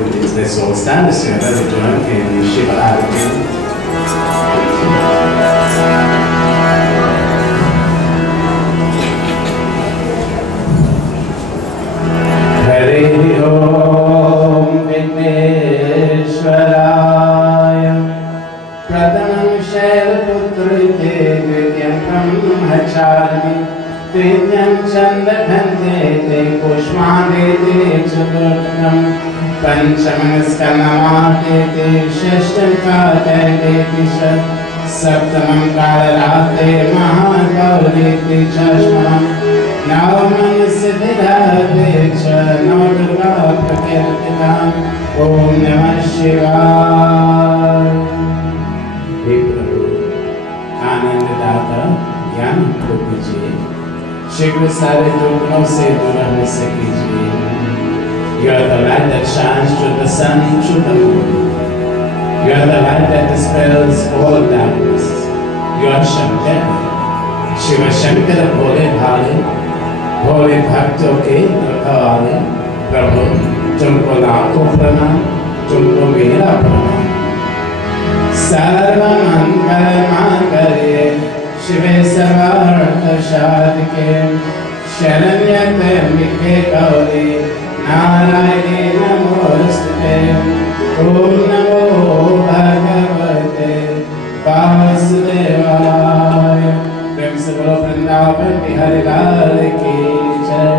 Let's all stand together to join in Shiv Arati. Hare Om Vigneshwaraya Pradhanam Shailputrite Vidyam Brahmacharmi Vidyam Chandrakante Pushmadete Chaturtham Panchamam Skanamate Shashtam Kadete Saptamam Kalarate Mahagaurite Chashmam Navaman Siddhirate Navadurga Prakirtitam Om Namah Shivaya. He Prabhu Anandadata Jnana को दीजिए, शीघ्र सारे दुखों से दूर रहने से कीजिए. You are the light that shines through the sun, through the moon. You are the light that dispels all darkness. You are Shankar, Shiva Shankar भोले भाले, भोले भक्तों के रखवाले. प्रभु तुमको लाखों प्रणाम, तुमको मेरा प्रणाम. सर्व मंगल मांगल्ये शिवे सर्वार्थ साधके शरण्य त्र्यंबके गौरी नारायणी नमोस्तुते. ओम नमो भगवते वासुदेवाय. प्रेम से बोलो वृंदावन बिहारी लाल की जय.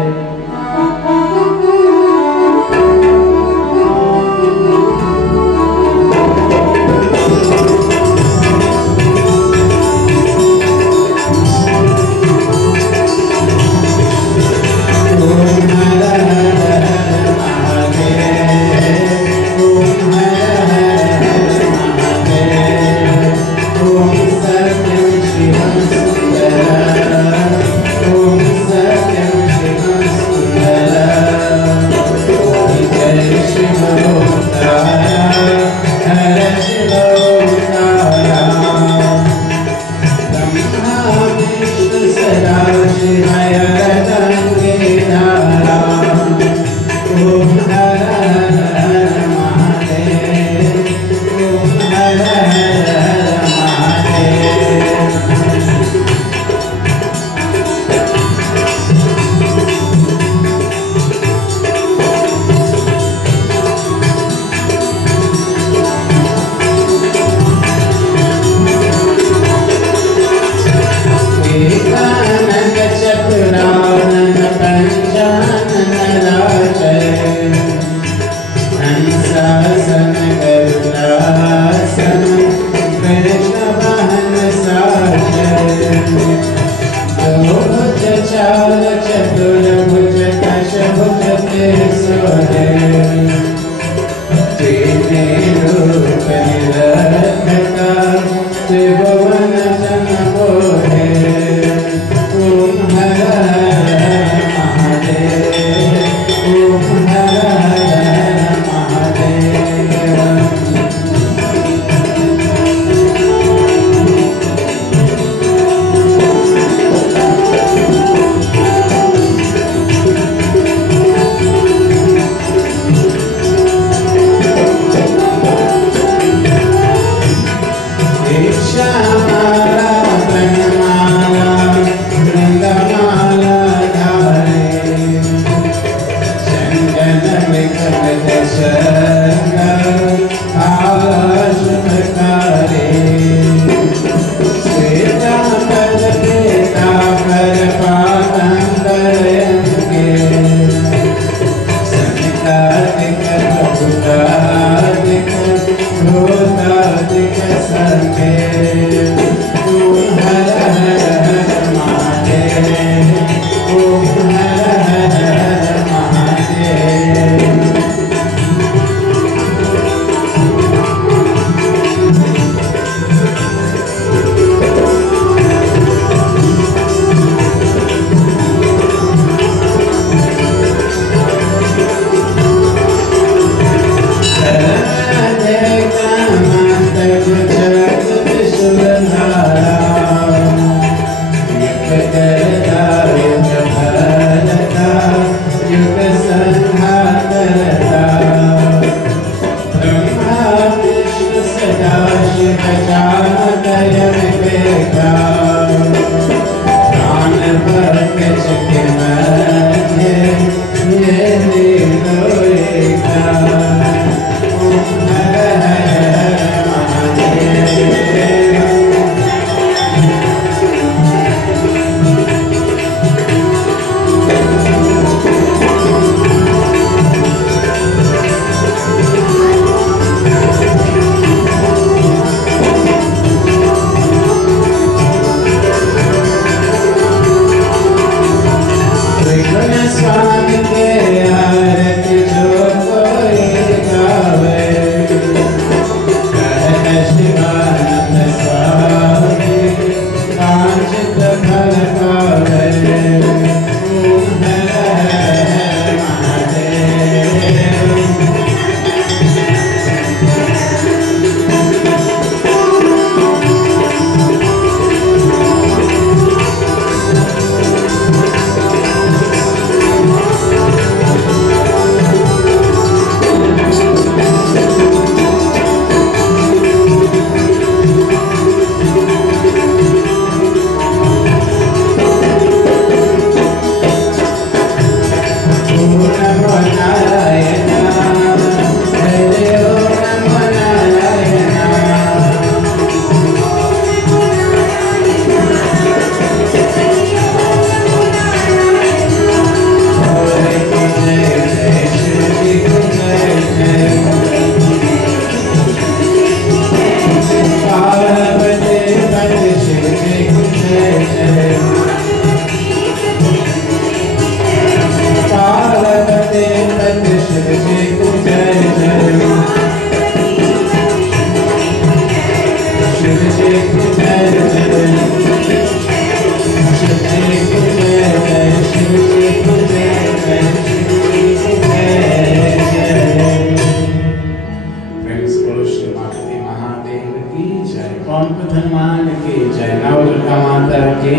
हनुमान की जय, नवदुर्गा माता की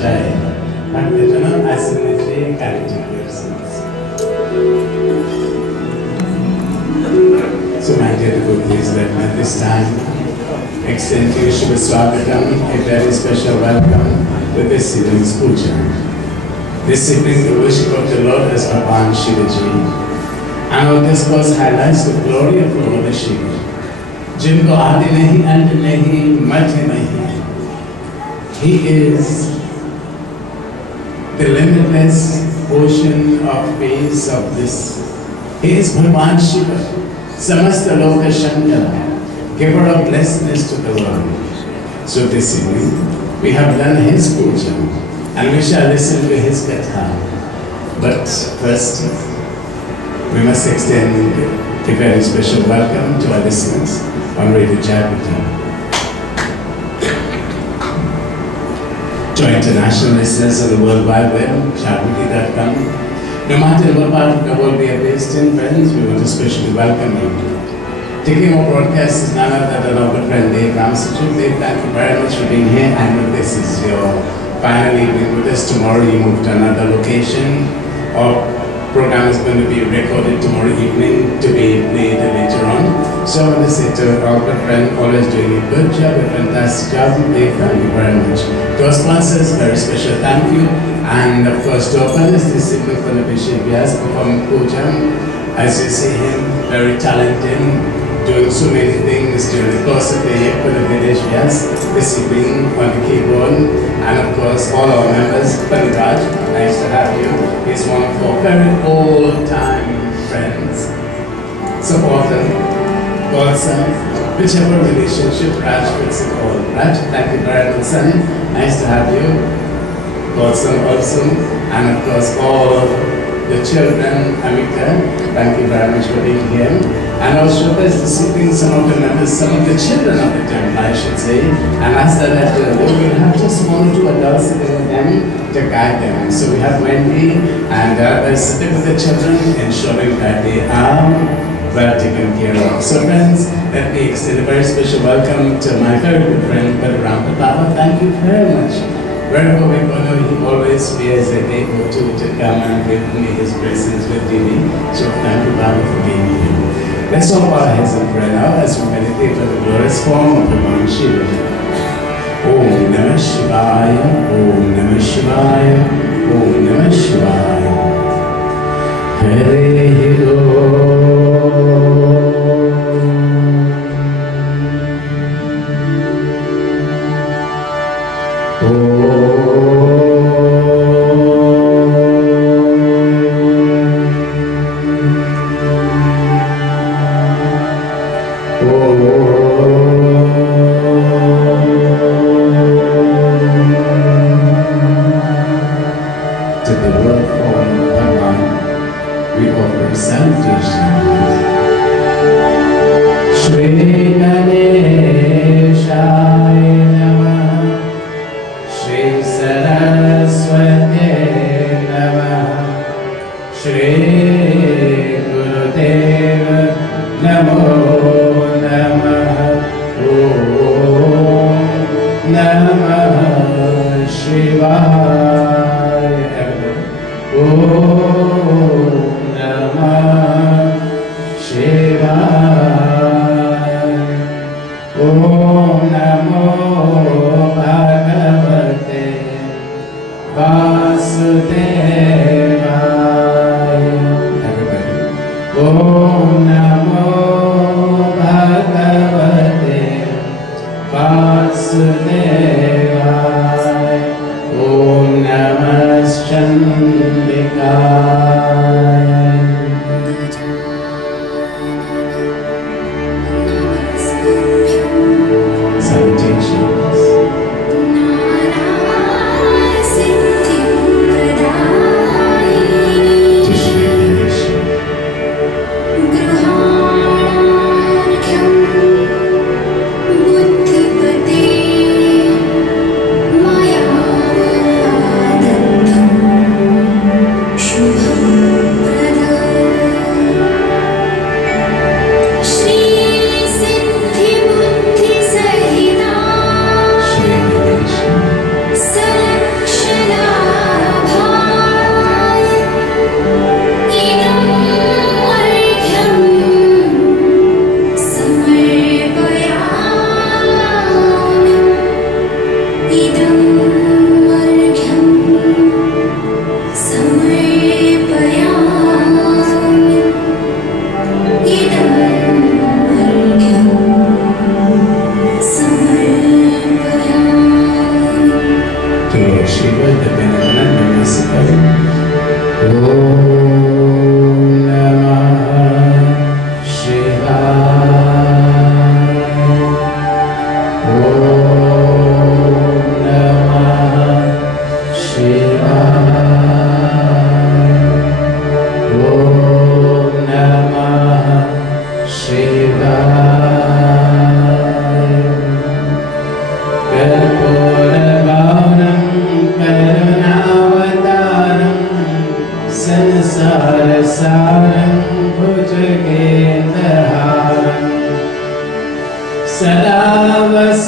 जय। भक्तजनों, आसन लीजिए, कार्य So my dear devotees, let me at this time extend to you Shiv Swagatam, a very special welcome to this evening's puja. This evening the worship of the Lord is Bhagavan Shivaji, and all this course highlights the glory of Lord Shiva, जिनको आदि नहीं, अंत नहीं, मध्य नहीं। He is the limitless ocean of peace, of bliss. He is Bhagavan Shiva, Samasta Loka Shankar, giver of blessedness to the world. So this evening, we have done his puja, and we shall listen to his katha. But first, we must extend a very special welcome to our listeners on Radio Jagriti. To international listeners on the World Wide Web, jagriti.com. No matter what part of the world we are based in, friends, we want to especially welcome you. Taking our broadcast is none other than our good friend Dave Ramsachuk. Dave, thank you very much for being here. I know this is your final evening with us. Tomorrow you move to another location. Our program is going to be recorded tomorrow evening to be played later on. So I want to say to our good friend, always doing a good job, a fantastic job. Dave, thank you very much. To our sponsors, very special thank you. And of course, to our panelists this evening for the Vyas performing puja. As you see him, very talented, doing so many things during the course of the year for the Vyas this evening on the keyboard. And of course, all our members, Pundit, nice to have you. He's one of our very old-time friends, supporter, godson, whichever relationship Raj fits it all. Raj, thank you very much, son. Nice to have you. Godson also, and of course all the children, Amita, thank you very much for being here. And also there's receiving some of the members, some of the children of the temple, I should say. And as that we'll have just 1 or 2 adults sitting with them to guide them. So we have Wendy and others sitting with the children, ensuring that they are well taken care of. So friends, let me extend a very special welcome to my very good friend, Puraan. Thank you very much. Wherever we go, he always spares a day or two to come and give me his blessings with Dini. So thank you, Baba, for being here. Let's all bow our heads and pray now as we meditate on the glorious form of Bhagavan Shiva. Om Namah Shivaya, Om Namah Shivaya, Om Namah Shivaya. Hare to the word form of Bhagavan, we offer salutation.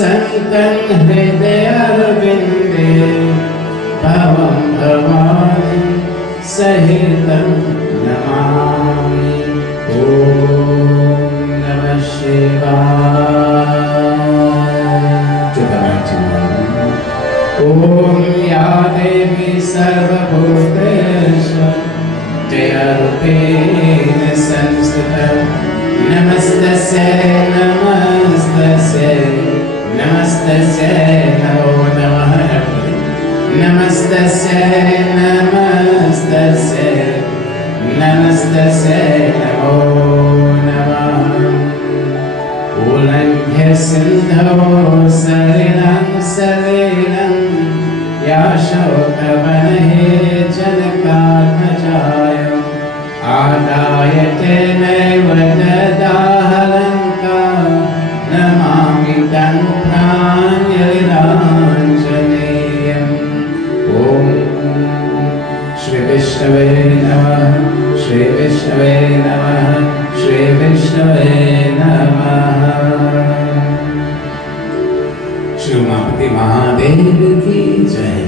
Vasantan Hridayarvinde Bhavam Bhavani Sahitam Namami Om Namah Shivaya. To the mighty one. Om Ya Devi Sarvabhuteshu Jayarupena Samstita Namastasya Namastasya Namastasya Namo Namaha. Namastasya Namastasya Namastasya Namo Namaha. Ulangya Sindho Sariram Sariram Yashokavanahe Janakatmajaya Adayate Nevadadahalanka Namami Tanpranyaliranjaneyam. Om Shri Vishnave Namaha Shri Vishnave Namaha Shri Vishnave Namaha. Shri Mapati Mahadev ki Jai.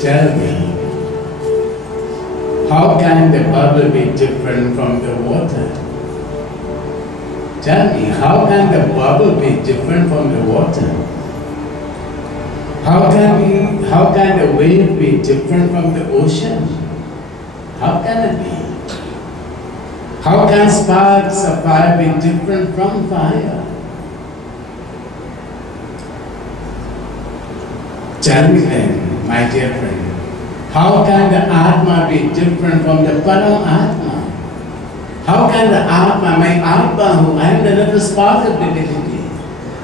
Tell me, how can the bubble be different from the water? Tell me, how can the bubble be different from the water? How can the wave be different from the ocean? How can it be? How can sparks of fire be different from fire? Tell me then, my dear friend, how can the Atma be different from the Paramatma? How can the Atma, my Atma, who I am the little spark of divinity,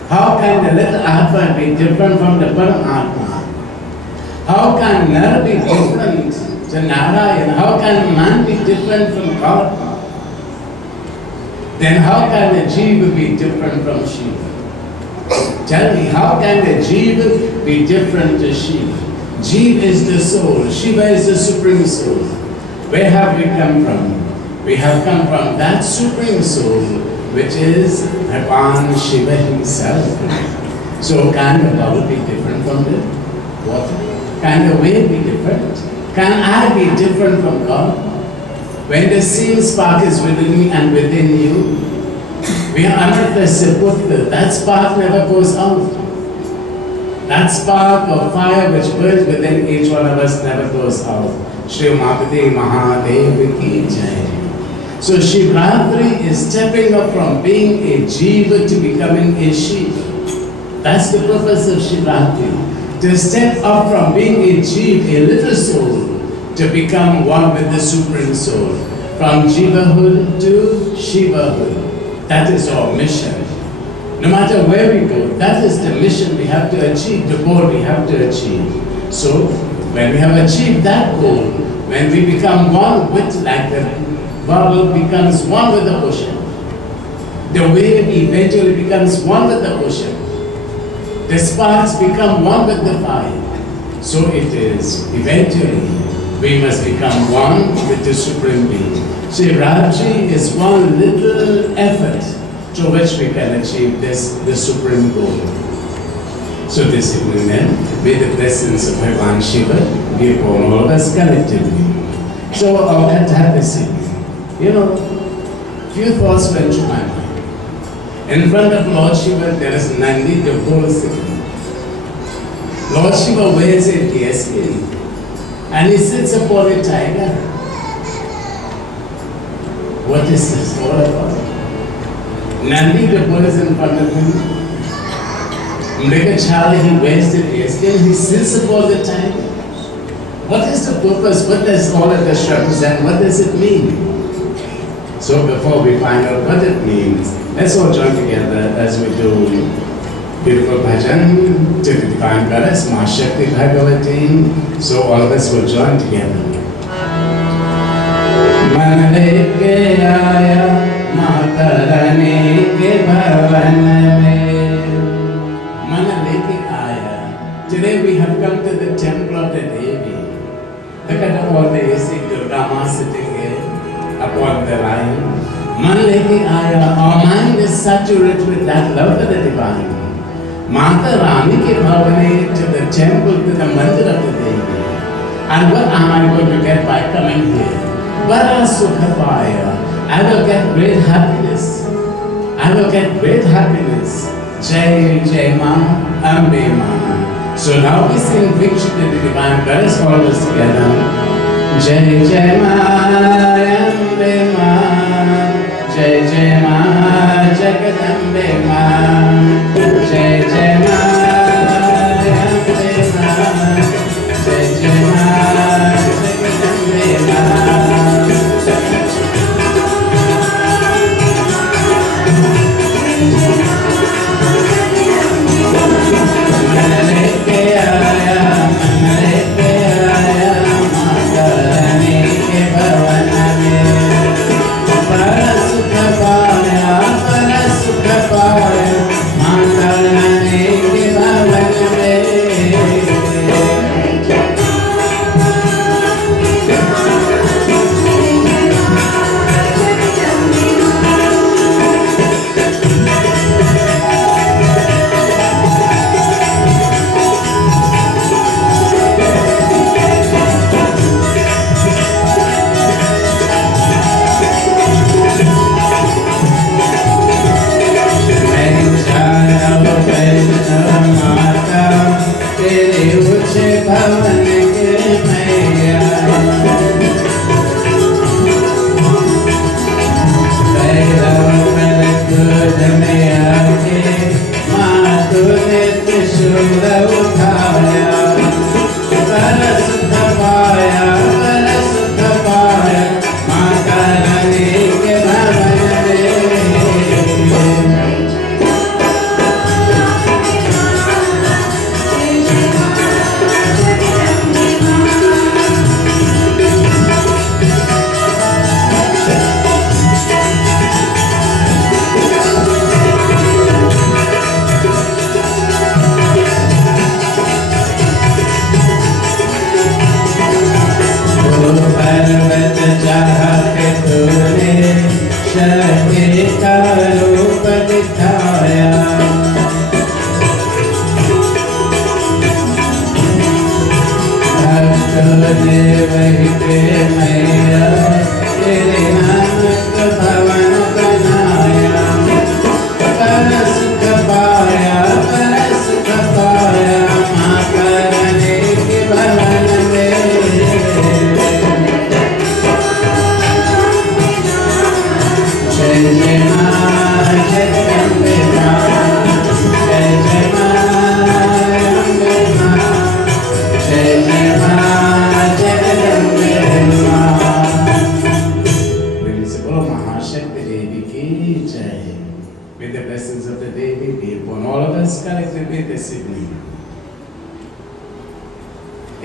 how can the little Atma be different from the Paramatma? How can Nar be different to Narayan? How can man be different from God? Then how can the Jiva be different from Shiva? Tell me, how can the Jiva be different to Shiva? Jiva is the soul, Shiva is the supreme soul. Where have we come from? We have come from that supreme soul, which is Bhagavan Shiva himself. So can the bubble be different from the water? Can the wave be different? Can I be different from God? When the same spark is within me and within you, we are under the Siputra. That spark never goes out. That spark of fire which burns within each one of us never goes out. Shri Mapati Mahadev ki Jai. So Shivratri is stepping up from being a Jiva to becoming a Shiva. That's the purpose of Shivratri. To step up from being a Jiva, a little soul, to become one with the Supreme Soul. From Jivahood to Shivahood. That is our mission. No matter where we go, that is the mission we have to achieve, the goal we have to achieve. So, when we have achieved that goal, when we become one with, like the bubble becomes one with the ocean, the wave eventually becomes one with the ocean, the sparks become one with the fire. So it is, eventually, we must become one with the Supreme Being. Shivratri is one little effort through which we can achieve the supreme goal. So this evening then, may the blessings of Bhagavan Shiva be upon all of us collectively. So our Katha this evening, few thoughts went through my mind. In front of Lord Shiva there is Nandi, the whole city. Lord Shiva wears a deer skin and he sits upon a tiger. What is this all about? Nandi, the bull is in front of him. Mrigachala, he wears the deer skin, he sits upon the tiger. What is the purpose? What does all of this represent? What does it mean? So before we find out what it means, let's all join together as we do beautiful bhajan to the divine goddess, Ma Shakti Bhagavati. So all of us will join together. Man leke aaya Mata Rani ke bhavan mein. Man leke aaya. Today we have come to the temple of the Devi. Look at all the Durga Ma sitting here upon the lion. Man leke aaya, our mind is saturated with that love for the divine. Mata Rani ke bhavane to the temple, to the Mandir of the Devi. And what am I going to get by coming here? Vara sukha paya. I will get great happiness. I will get great happiness. Jai Jai Ma, Ambe Ma. So now we sing Victory to the Divine. Let us all this together. Jai Jai Ma, Ambe Ma. Jai Jai Ma, Jagadambe Ma. Jai Jai Ma, Ambe Ma. Jai Jai Ma, Jagadambe Ma.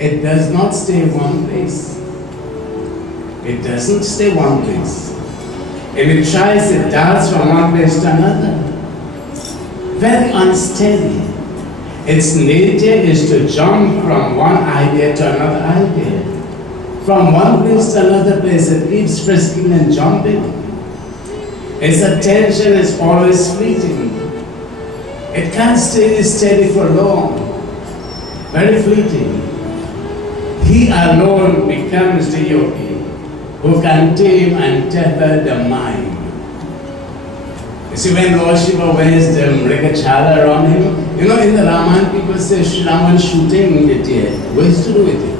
It does not stay one place. It doesn't stay one place. If it tries, it darts from one place to another. Very unsteady. Its nature is to jump from one idea to another idea. From one place to another place, it keeps frisking and jumping. Its attention is always fleeting. It can't stay steady for long. Very fleeting. He alone becomes the yogi who can tame and tether the mind. You see, when Lord Shiva wears the Mrigachala around him, you know, in the Ramayana people say Sri Raman shooting the deer. What is to do with it?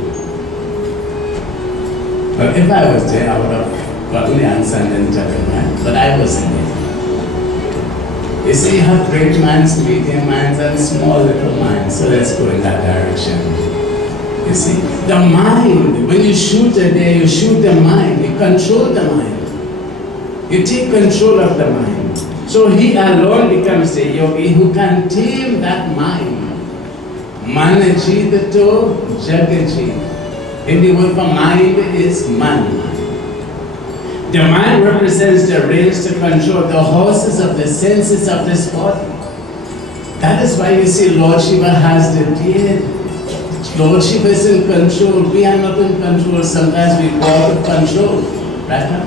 But if I was there, I would have gotten the answer and then tell him, right? But I wasn't there. You see, you have great minds, medium minds, and small little minds. So let's go in that direction. You see, the mind, when you shoot a deer, you shoot the mind, you control the mind. You take control of the mind. So he alone becomes a yogi who can tame that mind. Manajitato jagajit. Hindi word for mind is man. The mind represents the reins to control the horses of the senses of this body. That is why you see Lord Shiva has the beard. Lord Shiva is in control. We are not in control. Sometimes we go out of control. Right?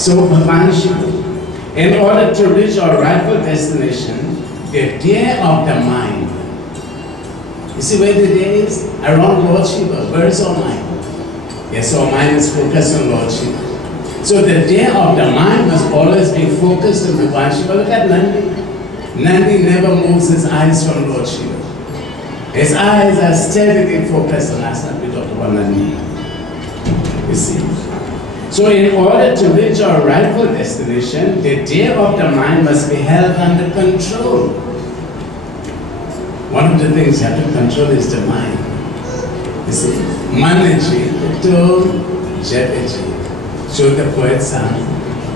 So Bhagavan Shiva, in order to reach our rightful destination, the day of the mind. You see where the day is? Around Lord Shiva. Where is our mind? Yes, our mind is focused on Lord Shiva. So the day of the mind must always be focused on Bhagavan Shiva. Look at Nandi. Nandi never moves his eyes from Lord Shiva. His eyes are steadily focused on us, and we talked about Nandi. You see? So in order to reach our rightful destination, the day of the mind must be held under control. One of the things you have to control is the mind. You see? Manaji, to Jataji. So the poet sang,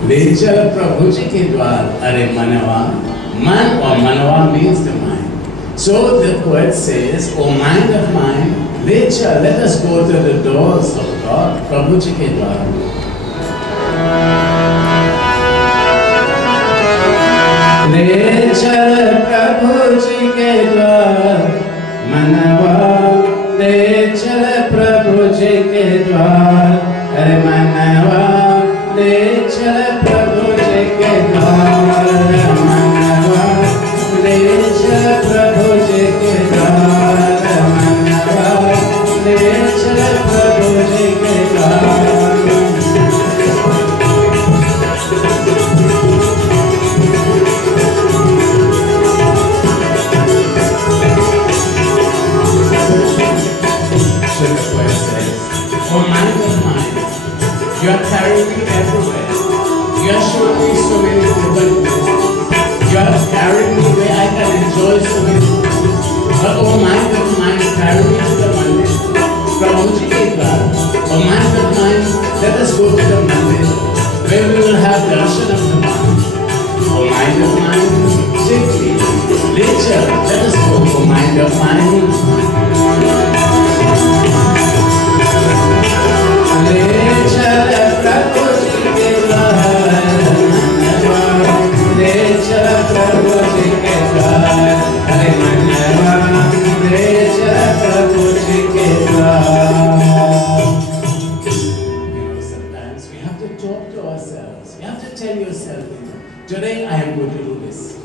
Lechal Prabhuji ke dwar, are manava. Man or manava means the mind. So the poet says, O mind of mine, Lechal, let us go to the doors of God, Prabhuji ke dwar. ले चल प्रभु जी के द्वार मनवा, ले चल प्रभु जी के द्वार, अरे मनवा, ले चल प्रभु जी के द्वार, मनवा, ले चल प्रभु जी के द्वार, मनवा, ले चल प्रभु जी के द्वार. You are carrying me everywhere. You are showing me so many different places. You are carrying me where I can enjoy so many things. But oh mind of mine, carry me to the Mandir. Prabhuji ke dwar. Oh mind of mine, let us go to the Mandir, where we will have darshan of the mind. Oh mind of mine, take me. Nature, let us go. Oh mind of mine. Sometimes we have to talk to ourselves. You have to tell yourself, today I am going to do this.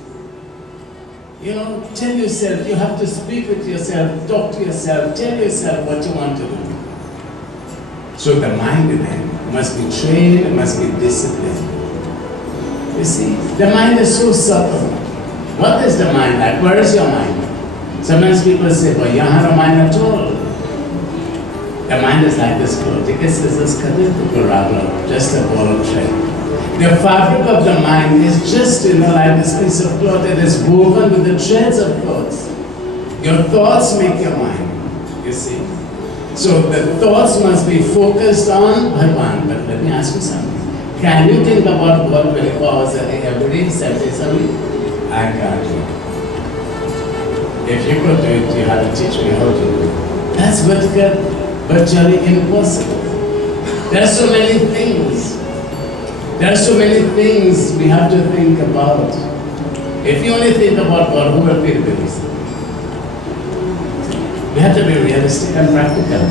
Tell yourself, you have to speak with yourself, talk to yourself, tell yourself what you want to do. So the mind then must be trained, it must be disciplined. You see, the mind is so subtle. What is the mind like? Where is your mind? Sometimes people say, well, you don't have a mind at all. The mind is like this cloth. Just a ball of thread. The fabric of the mind is just, like this piece of cloth that is woven with the threads of cloth. Your thoughts make your mind, you see. So the thoughts must be focused on Bhagavan. But let me ask you something. Can you think about God 24 hours a day, every day, 7 days a week? I can't do it. If you could do it, you have to teach me how to do it. That's virtually impossible. There are so many things. There are so many things we have to think about. If you only think about God, who will pay the bills? We have to be realistic and practical.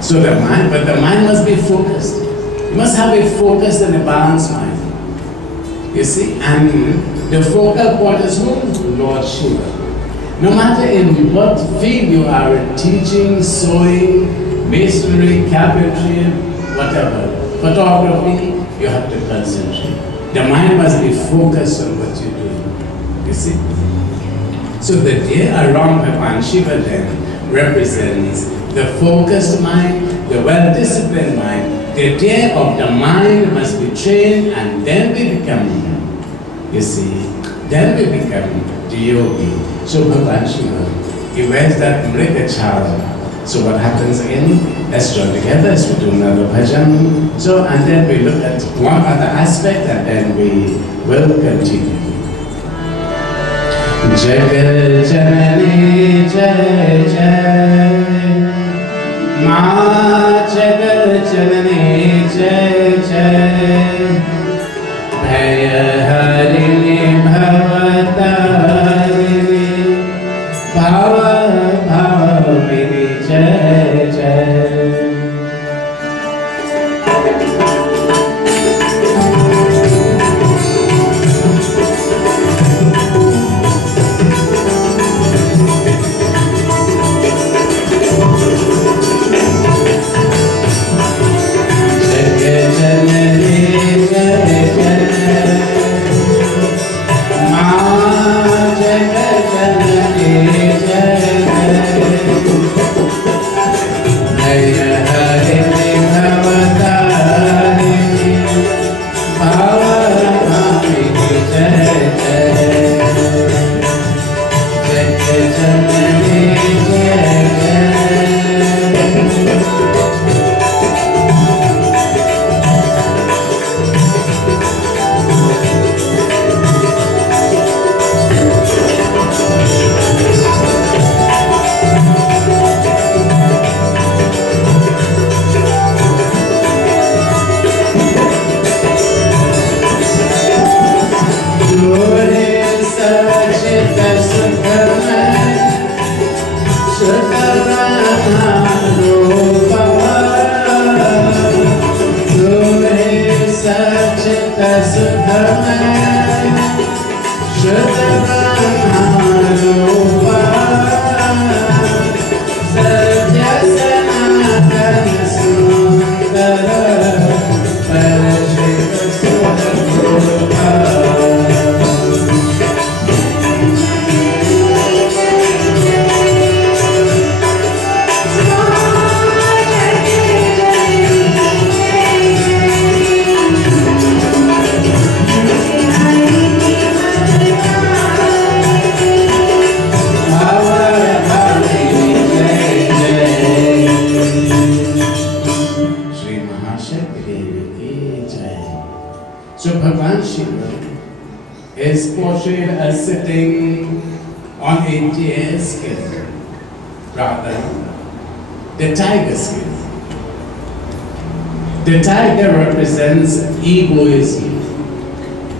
So the mind must be focused. You must have a focused and a balanced mind. You see, and the focal point is who? Lord Shiva. No matter in what field you are in, teaching, sewing, masonry, carpentry, whatever, photography, you have to concentrate. The mind must be focused on what you're doing. You see? So the day around Bhagavan Shiva then represents the focused mind, the well-disciplined mind. The day of the mind must be trained, and then we become, you see, then we become the yogi. So Bhagavan Shiva, he wears that mriga chara. So what happens again? Let's join together as we do another bhajan. So, and then we look at one other aspect, and then we will continue. Jagat Janani Jai Jai Ma Jagat Janani Jai Jai Bhaya Harini Bhavatarini Bhava Bhavini Jai Jai is portrayed as sitting on a deer skin, rather the tiger skin. The tiger represents egoism.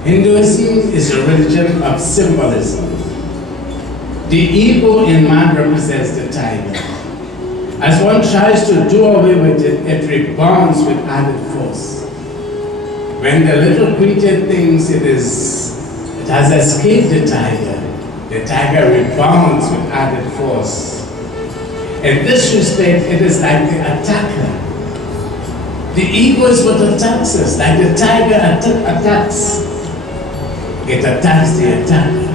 Hinduism is a religion of symbolism. The ego in man represents the tiger. As one tries to do away with it, it rebounds with added force. When the little creature thinks it has escaped the tiger rebounds with added force. In this respect, it is like the attacker. The ego is what attacks us, like the tiger attacks. It attacks the attacker.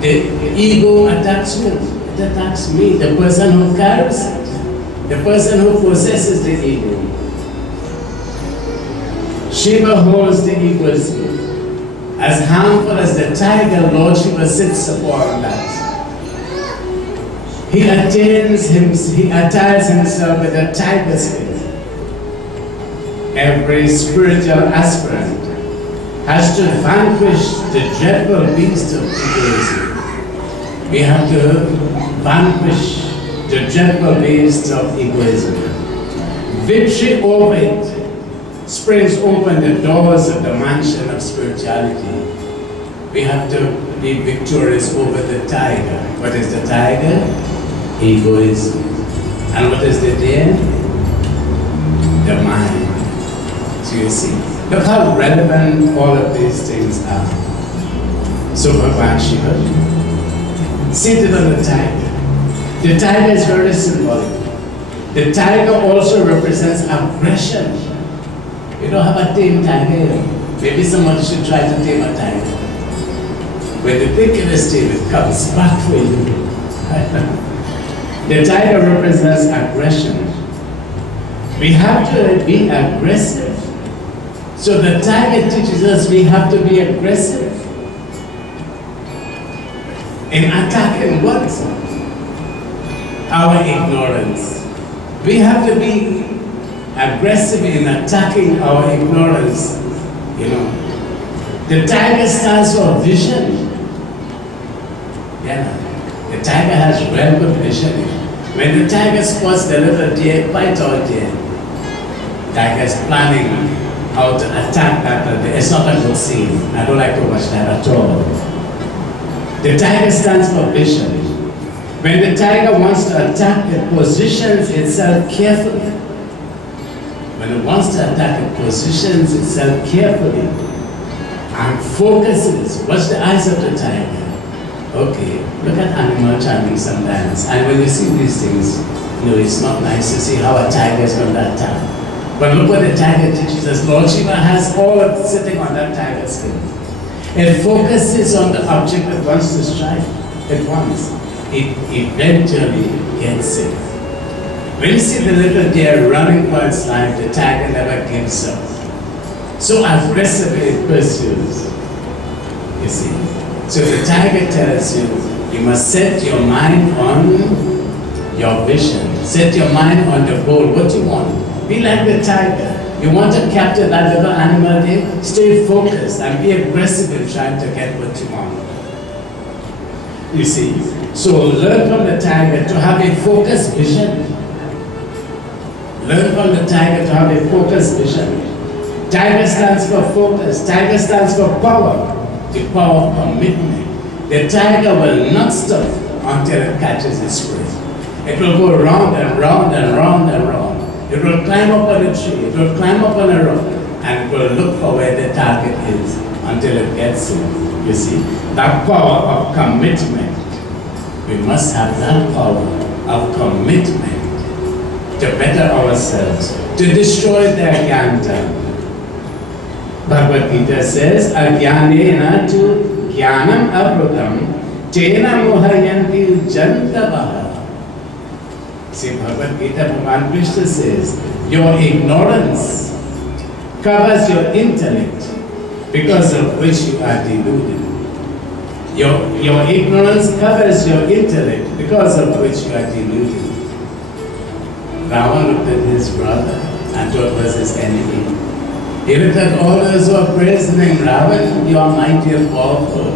The ego attacks you, it attacks me, the person who carries it, the person who possesses the ego. Shiva holds the egoism. As harmful as the tiger, Lord Shiva sits upon that. He attires himself with a tiger skin. Every spiritual aspirant has to vanquish the dreadful beast of egoism. We have to vanquish the dreadful beast of egoism. Victory over it springs open the doors of the mansion of spirituality. We have to be victorious over the tiger. What is the tiger? Egoism. And what is the deer? The mind. So you see, look how relevant all of these things are. So Bhagavan Shiva, seated on the tiger. The tiger is very symbolic. The tiger also represents aggression. You don't have a tame tiger. Maybe somebody should try to tame a tiger. When you think it is tame, it comes back for you. The tiger represents aggression. We have to be aggressive. So the tiger teaches us we have to be aggressive. In attacking what? Our ignorance. We have to be aggressive in attacking our ignorance. You know, the tiger stands for vision. Yeah, the tiger has very good vision. When the tiger spots the little deer, quite out there, tiger is planning how to attack that. It's not a good scene. I don't like to watch that at all. The tiger stands for vision. When the tiger wants to attack, it positions itself carefully. When it wants to attack, it positions itself carefully and focuses. Watch the eyes of the tiger. Okay, look at animal charming sometimes. And when you see these things, you know, it's not nice to see how a tiger is going to attack. But look what the tiger teaches us. Lord Shiva has all of sitting on that tiger skin. It focuses on the object it wants to strike. It wants. It eventually gets it. When you see the little deer running for its life, the tiger never gives up. So aggressively it pursues. You see? So the tiger tells you, you must set your mind on your vision. Set your mind on the goal. What you want. Be like the tiger. You want to capture that little animal there? Stay focused and be aggressive in trying to get what you want. You see? So learn from the tiger to have a focused vision. Learn from the tiger to have a focused vision. Tiger stands for focus. Tiger stands for power. The power of commitment. The tiger will not stop until it catches its prey. It will go round and round and round and round. It will climb up on a tree. It will climb up on a rock. And and will look for where the target is until it gets it. You see, that power of commitment. We must have that power of commitment to better ourselves, to destroy the Ajnana. Bhagavad Gita says, Ajnanena tu jnanam avrutam tena mohayanti jantavaha. See, Bhagavad Gita, Bhagavan Krishna says, your ignorance covers your intellect, because of which you are deluded. Your ignorance covers your intellect, because of which you are deluded. Ravan looked at his brother and thought was his enemy. He looked at all those who are praising him, Ravan, you are mighty and powerful.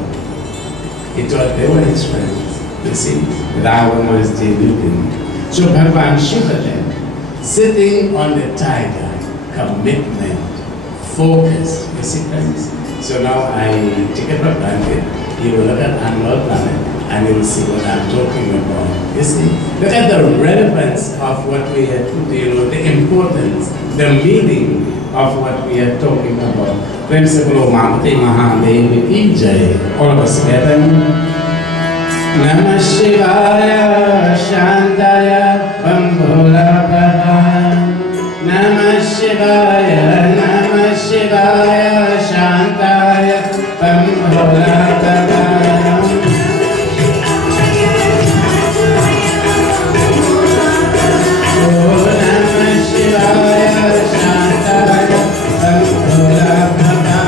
He thought they were his friends. You see, Ravan was deluded. So Bhagavan Shiva then, sitting on the tiger, commitment, focus. You see, friends? So now I take it for granted. You will look at animal planet and you will see what I'm talking about. You see? Look at the relevance of what we are, the importance, the meaning of what we are talking about. Principle of Mamati Mahadev ki Jai. All of us together. Namah Shivaya Shantaya Bambhola Bhava. Namah Shivaya Shantaya Bambhola Bhava. Oh Namah Shivaya Shantaya Bambhola Bhava.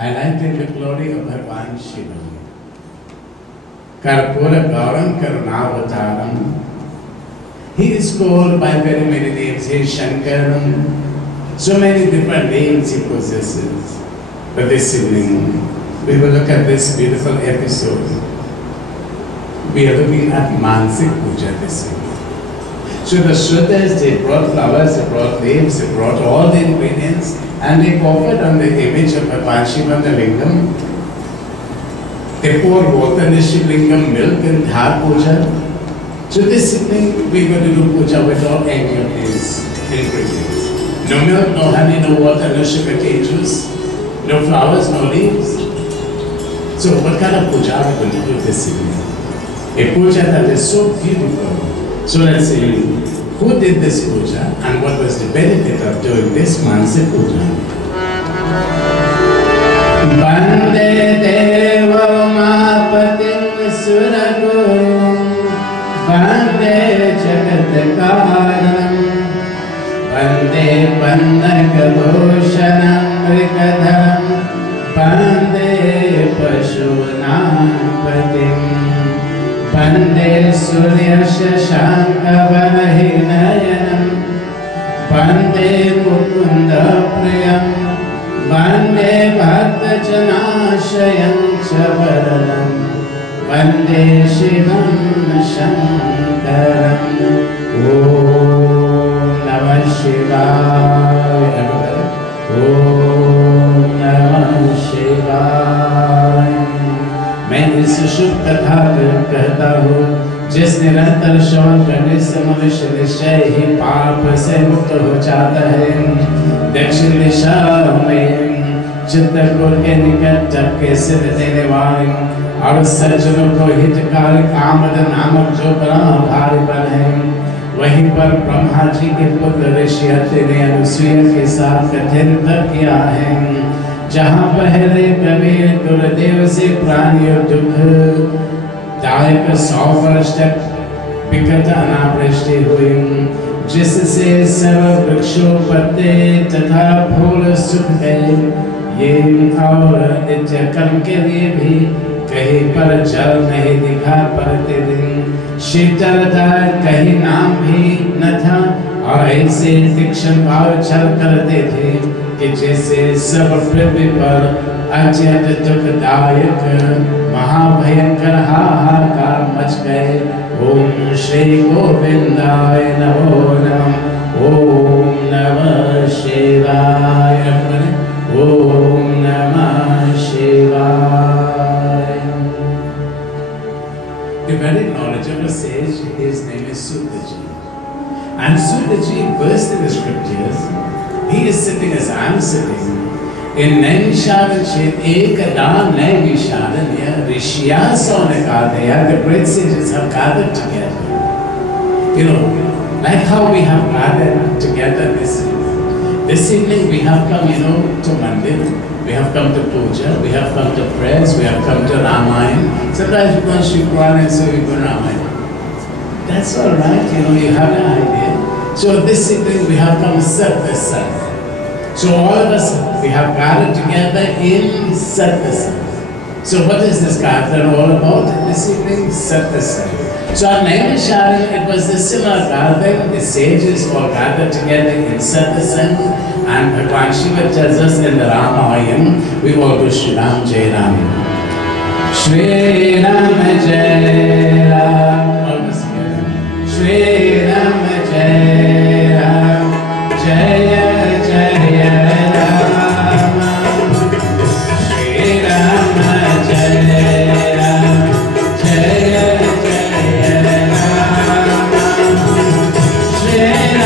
Highlighting the glory of Bhagavan Shiva. Karpura Gauram Karunavataram. He is called by very many names. He is Shankar. So many different names he possesses. But this evening, we will look at this beautiful episode. We are looking at Mansik Puja this evening. So the Shrutas, they brought flowers, they brought leaves, they brought all the ingredients, and they offered on the image of Bhagavan Shiva and the Lingam. They poured water in the Shiv Lingam, milk and dhar puja. So this evening, we're going to do puja without any of these ingredients. No milk, no honey, no water, no sugar cane juice, no flowers, no leaves. So what kind of puja are we going to do this evening? A puja that is so beautiful. So let's see who did this puja and what was the benefit of doing this Mansi puja. Bande Deva Mahapatim Suragurum Bande Jagatakaram Bande Pandakabhushanam Rikadham Bande Pashunam Bande Surya Shashanka Vanahinayanam Bande Mukunda Priyam Bande Bhakta Janashayam Chavaranam Bande Shivam Shankaram जिस निरंतर श्रवण करने से मनुष्य निश्चय ही पाप से मुक्त हो जाता है। दक्षिण दिशा में चित्रकूट के निकट जबकि सिद्ध देने वाले और सज्जनों को हितकारी कामद नामक जो ब्रह्म भारी बन है, वहीं पर ब्रह्मा जी के पुत्र ऋषि अत्रि ने अनुसुईया के साथ कथन किया है। जहाँ पहले कबीर गुरुदेव से प्राणियों दुख दायक 100 वर्ष तक विकट अनावृष्टि हुई, जिससे सब वृक्षों पत्ते तथा फूल सूख गए। ये और नित्य कर्म के लिए भी कहीं पर जल नहीं दिखा पड़ते थे, शीतलता कहीं नाम भी न था, और ऐसे तीक्ष्ण भाव चल करते थे कि जैसे सब पृथ्वी पर अत्यंत दुखदायक महाभयंकर हाहाकार मच गए। ओम श्री गोविंदाय नमो नमः। ओम नमः शिवाय। ओम नमः शिवाय। The very knowledgeable sage, his name is Sudaji. And Sudaji, versed in the scriptures, he is sitting as I am sitting. In Naimisharan Shed, Ekadam Naimisharan, Rishyas on the great sages have gathered together. You know, like how we have gathered together this evening we have come, to Mandir. We have come to puja, we have come to prayers, we have come to Ramayana. Sometimes we go to Shree Puraan and so we go to Ramayana. That's all right, you have an idea. So this evening we have come to serve the sun. So all of us, we have gathered together in serve the sun. So what is this gathering all about? This evening, serve the sun. So our Naimisharan, it was a similar gathering. The sages all gathered together in serve the sun. And Bhagwan Shiva tells us in the Ramayana, we all do Shri Ram Jai Ram. Shri Ram Jai Ram. Almost together. Shri Ram Jai Ram. Jaya Jaya Ram. Shri Ram Jai Ram. Jaya Jaya Ram. Shri Ram.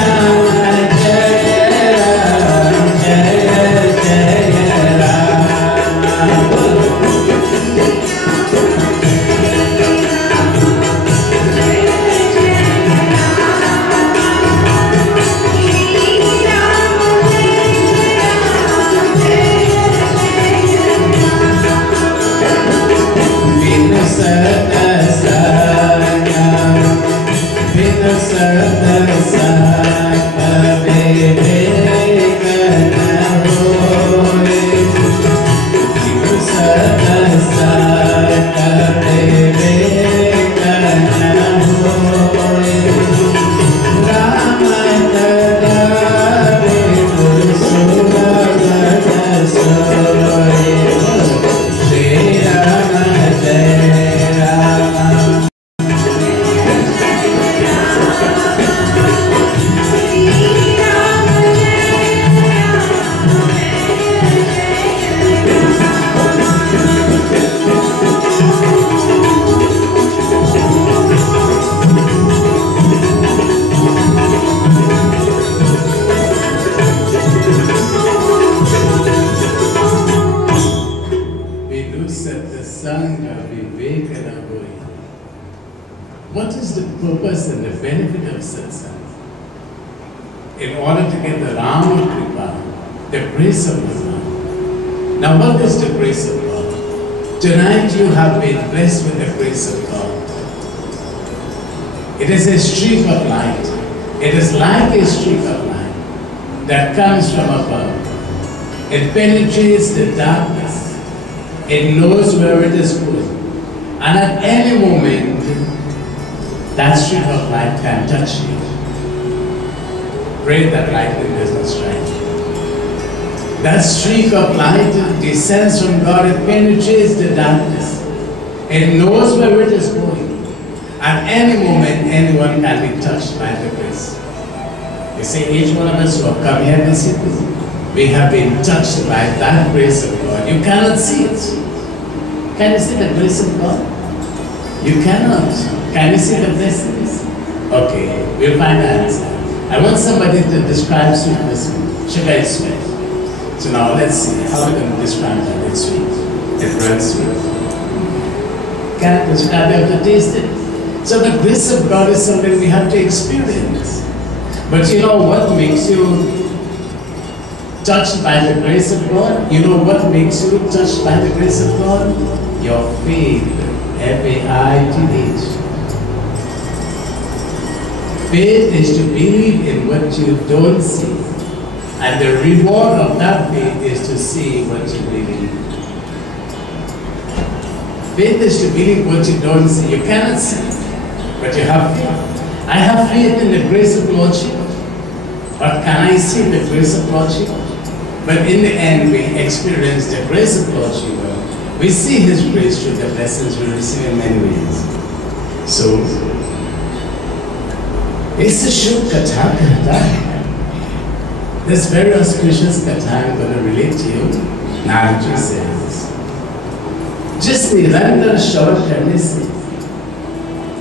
What is the purpose and the benefit of satsang? In order to get the Rama Kripa, the grace of God. Now what is the grace of God? Tonight you have been blessed with the grace of God. It is a streak of light. It is like a streak of light that comes from above. It penetrates the darkness. It knows where it is going. And at any moment, that streak of light can touch you. Pray that lightning does not strike you. That streak of light descends from God. It penetrates the darkness. It knows where it is going. At any moment, anyone can be touched by the grace. You see, each one of us who have come here this evening, we have been touched by that grace of God. You cannot see it. Can you see the grace of God? You cannot. Can you see the blessings? Okay, we'll find the answer. I want somebody to describe sweetness. Sugar is sweet. So now let's see how we're going to describe that. It's sweet. It runs sweet. Can't describe it, have to taste it. So the grace of God is something we have to experience. But you know what makes you touched by the grace of God? You know what makes you touched by the grace of God? Your faith. F-A-I-T-H. Faith is to believe in what you don't see. And the reward of that faith is to see what you believe. Faith is to believe what you don't see. You cannot see, but you have faith. I have faith in the grace of Lordship. But can I see the grace of Lordship? But in the end, we experience the grace of Lordship. We see His grace through the blessings we receive in many ways. So, it's a Shiv Katha Katha. This very auspicious Katha I'm going to relate to you. Narji says, just nirandar shravan karne se.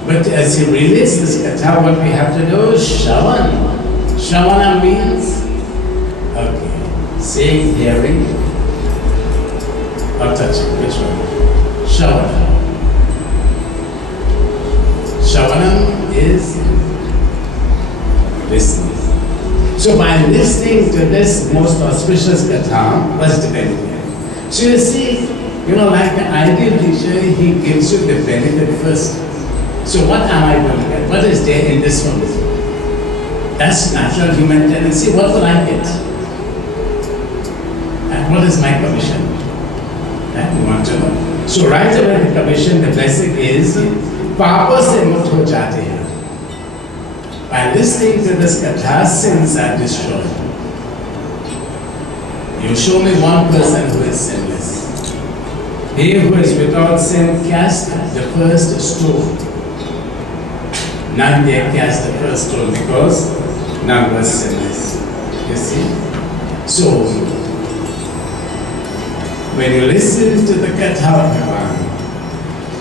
But as he relates this Katha, what we have to do is Shravan. Shravana means, okay, seeing, hearing, or touching. Which one? Shravana. Shravana is listening. So by listening to this most auspicious Katha, what's the benefit? So you see, like the ideal teacher, he gives you the benefit first. So what am I going to get? What is there in this one? That's natural human tendency. What will I get? And what is my commission? And we want to know. So right away the commission, the blessing is Papa se mukht ho jate hain. By listening to this Katha, sins are destroyed. You show me one person who is sinless. He who is without sin cast the first stone. None dare cast the first stone because none was sinless. You see? So, when you listen to the Katha of Puraan,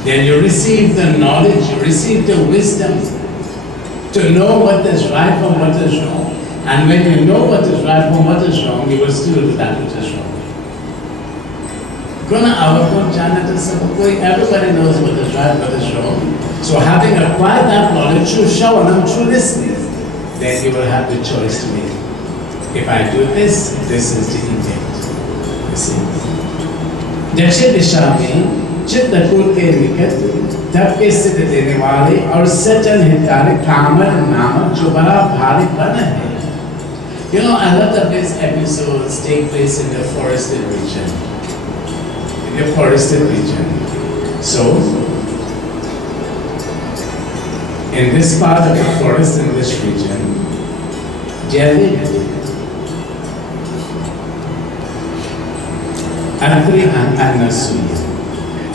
then you receive the knowledge, you receive the wisdom to know what is right from what is wrong. And when you know what is right from what is wrong, you will still do that which is wrong. Everybody knows what is right, what is wrong. So having acquired that knowledge through Shravanam, through listening, then you will have the choice to make. If I do this, this is the intent. You see? दक्षिण दिशा में चित्रकूट के निकट तप के स्थित देने वाले और सज्जन हितकारी कामर नामक जो बड़ा भारी वन है. A lot of these episodes take place in the forested region. So, in this part of the forest, in this region, there lived Atri and Anasuya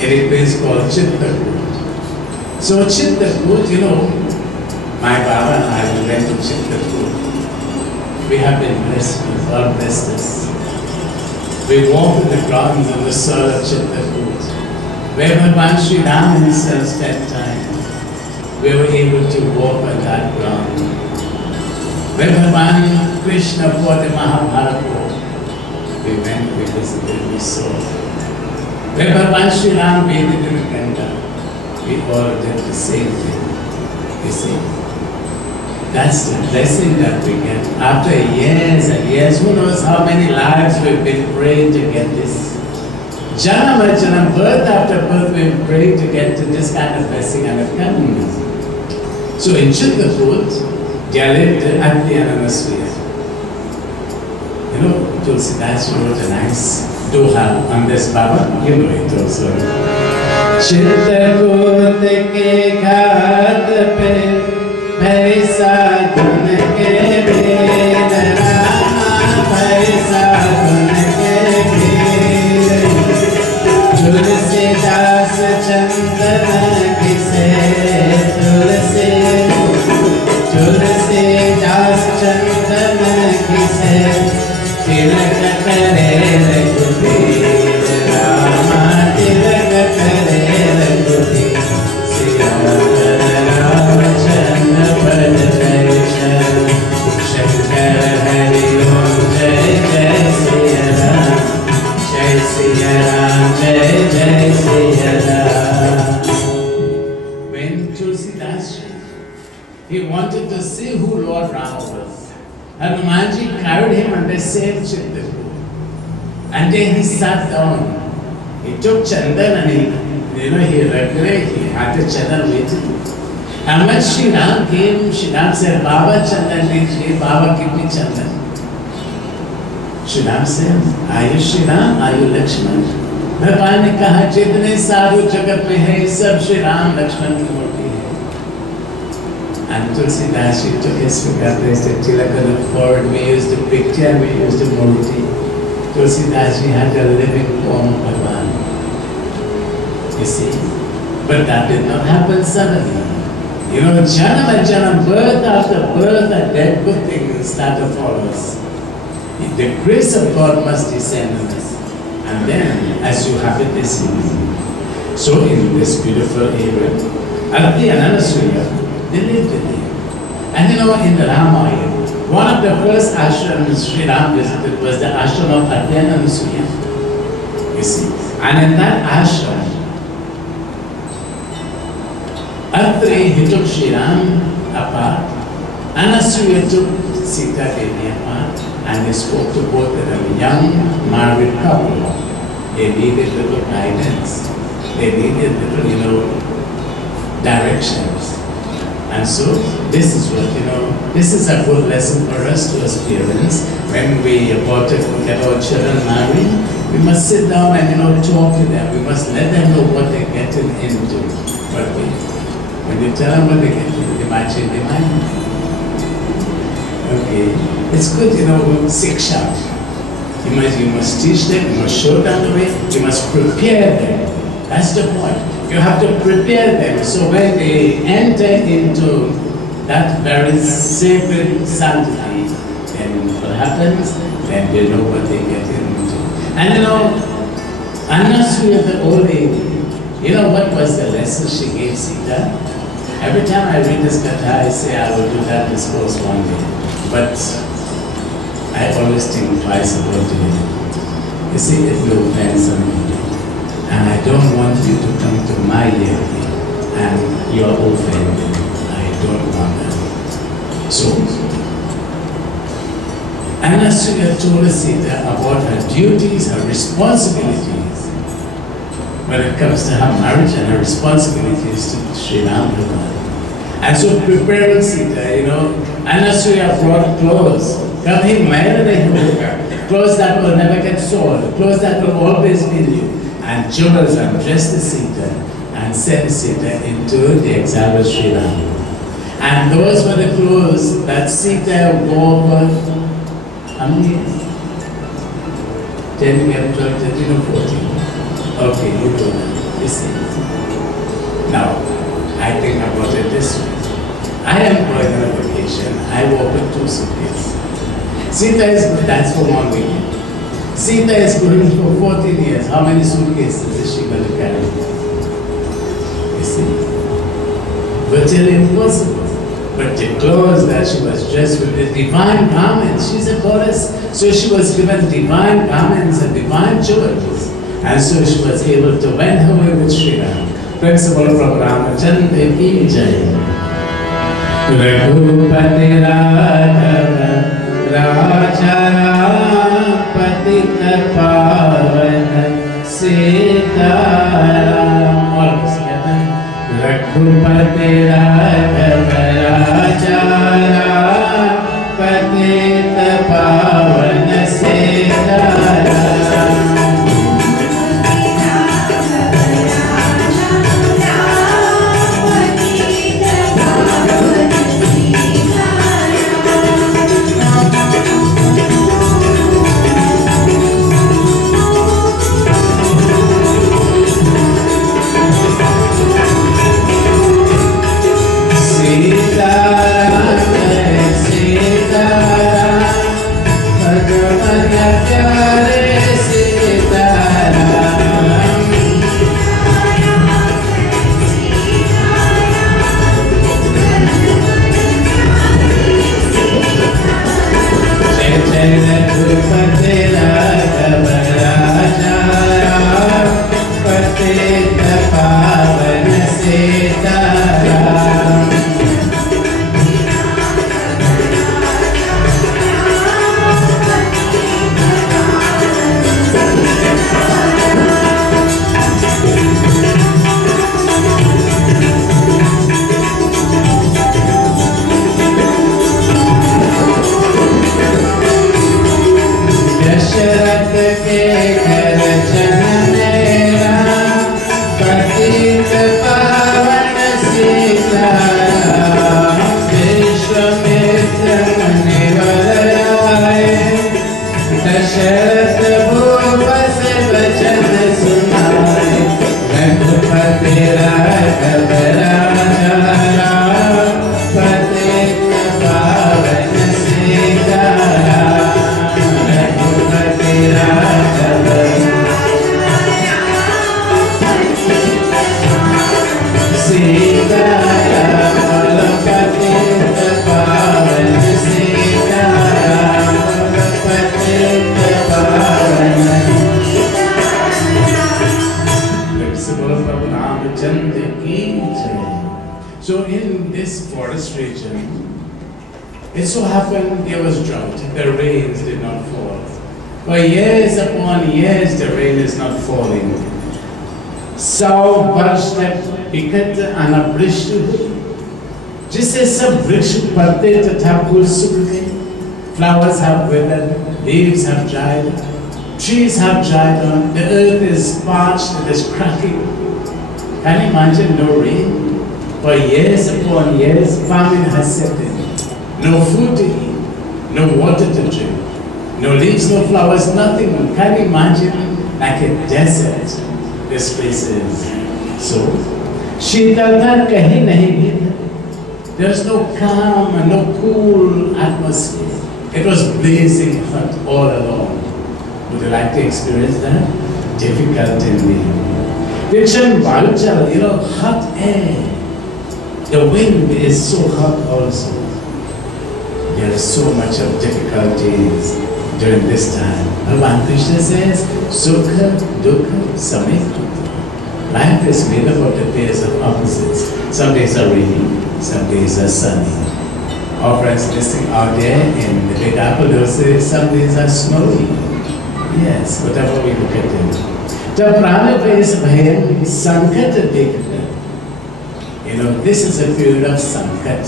in a place called Chitrakoot. So Chitrakoot, my Baba and I went to Chitrakoot. We have been blessed with God blessed us. We walked in the grounds on the soil of Chitrakoot, where Bhagwan Sri Ram himself spent time. We were able to walk on that ground. Where Bhagwan Krishna fought the Mahabharata, we went, we visited, we saw. Where Bhagwan Sri Ram bathed in the Ganga, we all did the same thing. You see? That's the blessing that we get. After years and years, who knows how many lives we've been praying to get this. Janam Janam, birth after birth, we've prayed to get to this kind of blessing and it comes. So in Chitrakoot, there lived Atri and Anasuya. Tulsidas wrote a nice doha on this Baba. You know it also. Chitrakoot ke ghat pe Bhaisa gun ke veer Rama Bhaisa gun ke veer Tulsidas chandan kise Tulsidas chandan kise Tilak kare raghuveer Rama tilak kare raghuveer Sri Rama what Rama was. Hanumanji carried him on the same Chitraku. And then he sat down. He took Chandan and he rubbed it, he had the Chandan with him. And when Shri Ram came, Shri Ram said, Baba Chandan, Baba give me Chandan. Shri Ram said, are you Shri Ram? Are you Lakshman? भगवान ने कहा जितने साधु जगत में है सब श्री राम लक्ष्मण की मूर्ति है. And Tulsidas ji took his finger, they said, Tilaka look forward, we used the picture, we used the murti. Tulsidas ji had a living form of Bhagwan. You see? But that did not happen suddenly. Janam and Janam, birth after birth, a dead good thing start to follow us. The grace of God must descend on us. And then, as you have it this evening. So in this beautiful area, Aditi and Anasuya, they lived in there. And in the Ramayana, one of the first ashrams Sri Ram visited was the ashram of Aditi and Anasuya. You see. And in that ashram, Aditi, he took Sri Ram apart, Anasuya took Sita Devi apart, and he spoke to both of them, young married couple. They needed little guidance. They needed little, directions. And so, this is what, this is a good lesson for us to experience. When we are about to get our children married, we must sit down and, talk to them. We must let them know what they're getting into. But when you tell them what they're getting into, they might change their mind. Okay, it's good, siksha. You must teach them, you must show them the way, you must prepare them. That's the point. You have to prepare them so when they enter into that very sacred sanctity, then what happens? Then they know what they get into. And Anasuya, the old lady, what was the lesson she gave Sita? Every time I read this katha, I say I will do that discourse one day. But I always think twice about it. You see, it will offend somebody. And I don't want you to come to my area and you are offended. I don't want that. So, Anasuya told Sita about her duties, her responsibilities when it comes to her marriage and her responsibilities to Sri Ram. And so preparing Sita, Anasuya brought clothes. Clothes that will never get soiled, clothes that will always be new. And jewels and dressed Sita and sent Sita into the exile of Sri Ram. And those were the clothes that Sita wore for how many years? 10, 11, 12, 13 or 14. Okay, you do that. You see. Now, I think about it this way. I am going on a vacation. I walk with 2 suitcases. Sita is good, that's for 1 week. Sita is good for 14 years. How many suitcases is she going to carry? You see? Virtually impossible. But the clothes that she was dressed with, the divine garments, she's a goddess. So she was given divine garments and divine jewels. And so she was able to wend her way with Sri Ram. Principle from Ramachandra ki jai. Raghupati Raghava Raja Patit Pavan Sita Ram. All of us together. Raghupati Raghava Raja Patit Pavan Sita Ram. वराए Dasharath भूप से वचन सुनाए रघुपति राघव राजा राम पतित पावन सीताराम रघुपति राघव सीताराम पतित पावन सीताराम पतित पावन So in this forest region, it so happened there was drought. The rains did not fall. For years upon years, the rain is not falling. So वर्ष तक विकट अनावृष्टि हुई, जिससे सब वृक्ष पत्ते तथा फूल सूख गए. Flowers have withered, leaves have dried, trees have dried on. The earth is parched, it is cracking. Can you imagine no rain? For years upon years, famine has set in. No food to eat, no water to drink, no leaves, no flowers, nothing. Can you imagine? Like a desert, this place is. So, शीतलता कहीं नहीं मिली. There's no calm and no cool atmosphere. It was blazing hot all along. Would you like to experience that? Difficult indeed. Dikshan Balchal, hot air. The wind is so hot also. There is so much of difficulties during this time. Bhagavan Krishna says, Sukha, Dukha, Samekha. Life is made up of the pairs of opposites. Some days are rainy, some days are sunny. Our friends listening out there in the Big Apple, they'll say some days are snowy. Yes, whatever we look at them. जब प्राण पे इस भयं संकट देखकर, this is a period of sankat.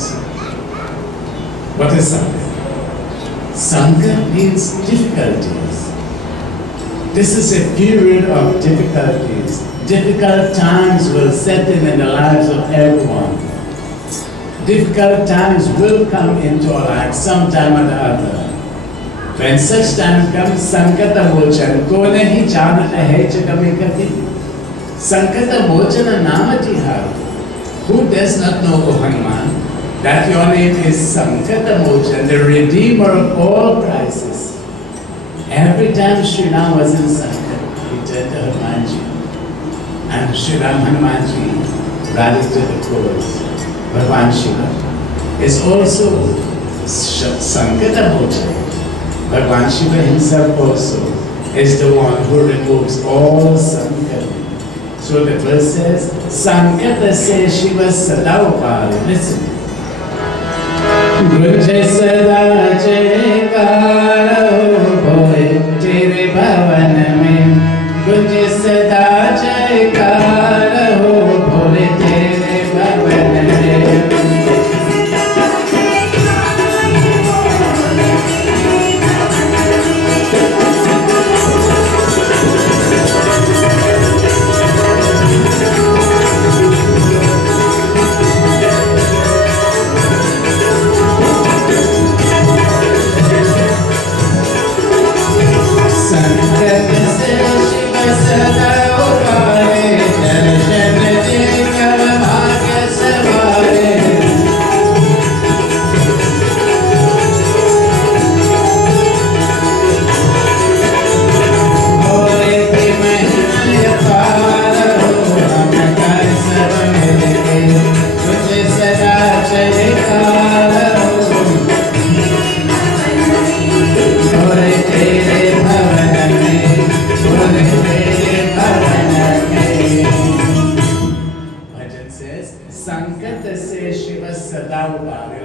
What is sankat? Sankat means difficulties. This is a period of difficulties. Difficult times will set in the lives of everyone. Difficult times will come into our lives sometime or the other. When such time comes, Sankata Mochan, kone hi janata hai chakame kati. Sankata Mochana namati har. Who does not know, O Hanuman, that your name is Sankata Mochan, the redeemer of all crises? Every time Sri Ram was in Sankat, he turned to Hanumanji. And Sri Ram Hanumanji rallied to the cause. Bhagavan Shiva is also Sankata Mochan. Bhagavan Shiva himself also is the one who removes all Sankat. So the verse says, Sankata se Shiva Sadaupari. Listen. Gunja sada jaykaro bhoye tere bhavan mein. Gunja sada jaykaro bhoye tere bhavan mein.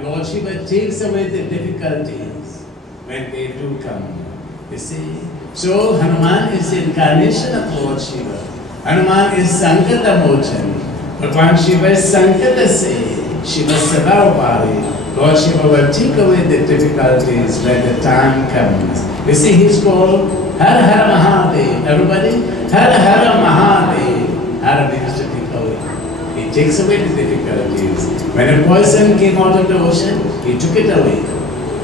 Lord Shiva takes away the difficulties when they do come. You see? So Hanuman is the incarnation of Lord Shiva. Hanuman is Sankata Mochan. Bhagavan Shiva is Sankata Se. Shiva Sadaupari. Lord Shiva will take away the difficulties when the time comes. You see, he's called Har Har Mahadev. Everybody? Har Har Mahadev. Har means to take away. He takes away the difficulties. When a poison came out of the ocean, he took it away.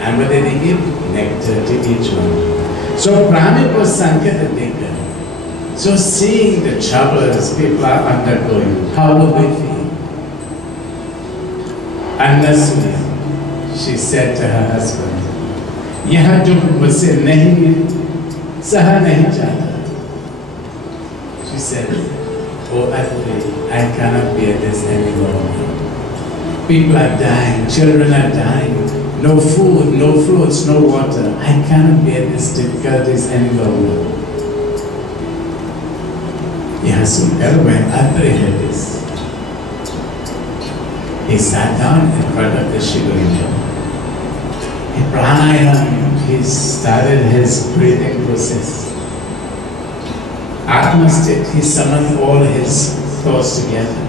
And what did he give? Nectar to each one. So Pramit was Sankara Dekar. So seeing the troubles people are undergoing, how would we feel? Unless she said to her husband, "Yahan jo mujhse nahi hai, saha nahi jata." She said, "Oh Adri, I cannot bear this anymore. People are dying, children are dying, no food, no fruits, no water. I cannot bear these difficulties any longer." Yasundhara, when Adri heard this, he sat down in front of the Shivalingam. He pranayam, he started his breathing process. Atmastit, he summoned all his thoughts together.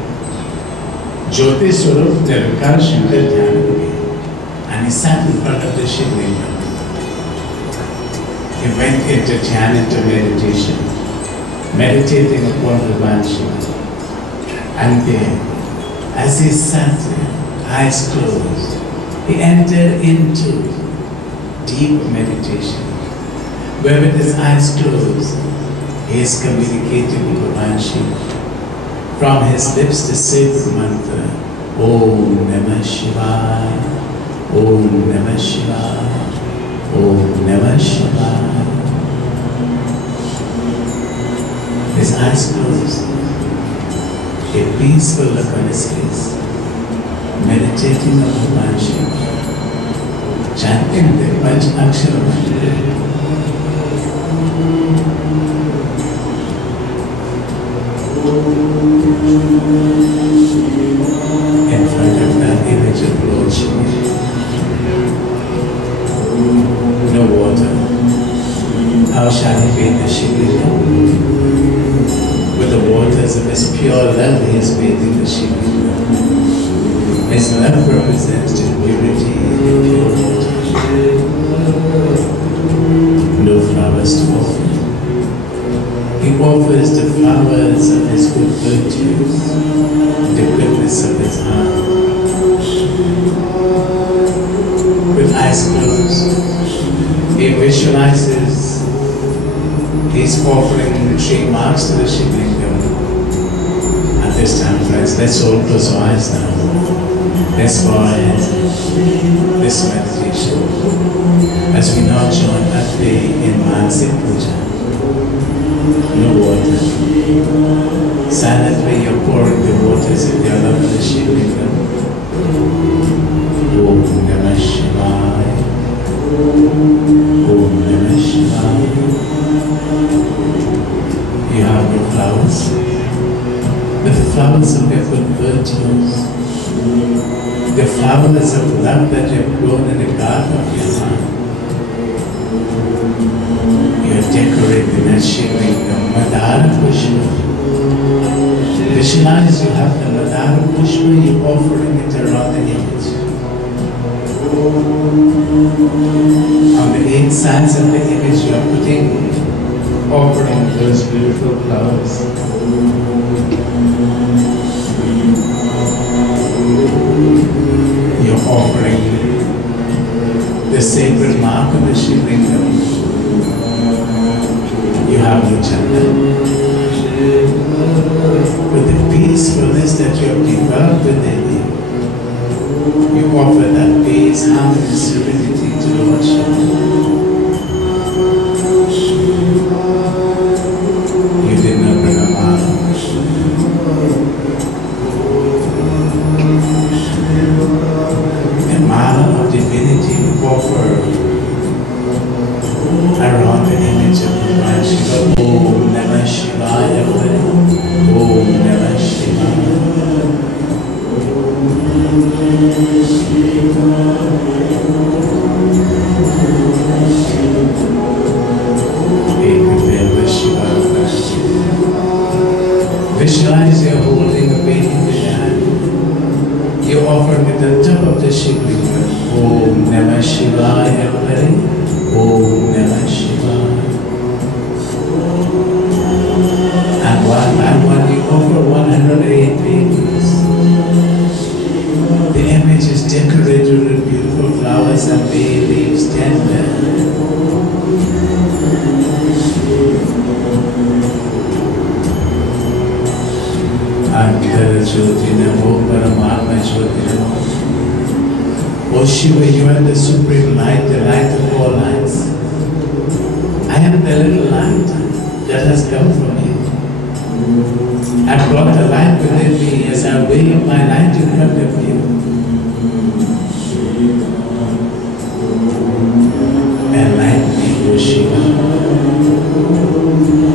Jyoti Swarup Nirvikar Shankar Dhyanagami. And he sat in front of the Shivalingam. He went into dhyan, into meditation, meditating upon Bhagavan Shiva. And then, as he sat there, eyes closed, he entered into deep meditation, where with his eyes closed, he is communicating with Bhagavan Shiva. From his lips the sacred mantra, Om Namah Shivaya, Om Namah Shivaya, Om Namah Shivaya. His eyes closed, a peaceful look on his face, meditating on Bhagavan Shiva, chanting the Panch Akshara Mandir. In front of that image of Lord Shiva, no water. How shall he bathe the Shiva? With the waters of his pure love, he is bathing the Shiva. His love represents the purity and pure water. No flowers to offer. He offers the flowers of his good virtues, the goodness of his heart. With eyes closed, he visualizes he's offering 3 marks to the Shivlingam. At this time, friends, let's all close our eyes now. Let's bow our heads this meditation as we now join that day in Mansik Puja. No water. Silently you're pouring the waters in your love of the Shivlingam. Om Namah Shivaya. Om Namah Shivaya. You have no flowers, but the flowers of your good virtues, the flowers of love that you have grown in the garden of your heart. You are decorating that Shivlingam, Madara Pushpa. Visualize you have the Madara Pushpa, you're offering it around the image. On the 8 sides of the image you are offering those beautiful flowers. You're offering the sacred mark of the Shivlingam. You have no chanda. With the peacefulness that you have developed within you, you offer that peace, harmony, serenity to Lord Shiva. You did not bring a mala. The mala of divinity you offer around the image of Bhagavan Shiva. Om Namah Shivaya. Om Namah Shivaya. Om Jyoti Namo Paramatma Jyoti Namo. O Shiva, you are the supreme light, the light of all lights. I am the little light that has come from you. I brought the light within me as I weigh up my light in front of you. Enlighten me, O Shiva.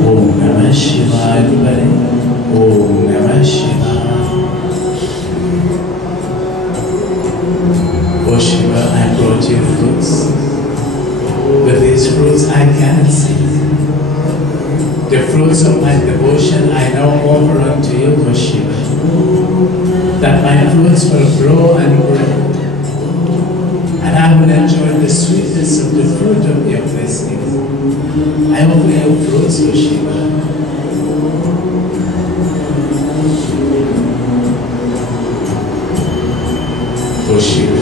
Om Namah Shivaya, everybody. Om Namah Shivaya. O Shiva, I brought you fruits. But these fruits I cannot see. The fruits of my devotion I now offer unto you, O Shiva, that my fruits will grow and grow, and I will enjoy the sweetness of the fruit of your blessing. I offer you fruits, O Shiva. O Shiva,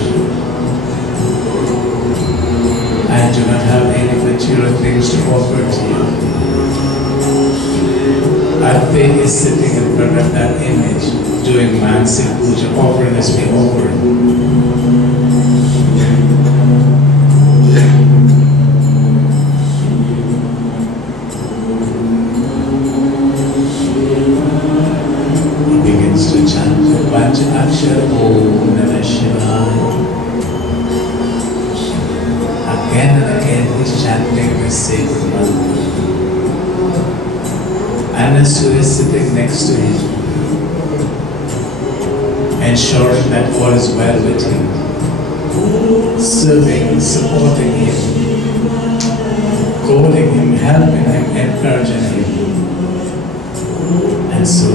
I do not have any material things to offer to you. Adve is sitting in front of that image, doing Mandir puja, offering as we offer. He begins to chant the Pancha Akshar Om Namah Shivaya. Again and again he's chanting the sacred mantra. Anasu is sitting next to him, ensuring that all is well with him, serving, supporting him, calling him, helping him, encouraging him, and so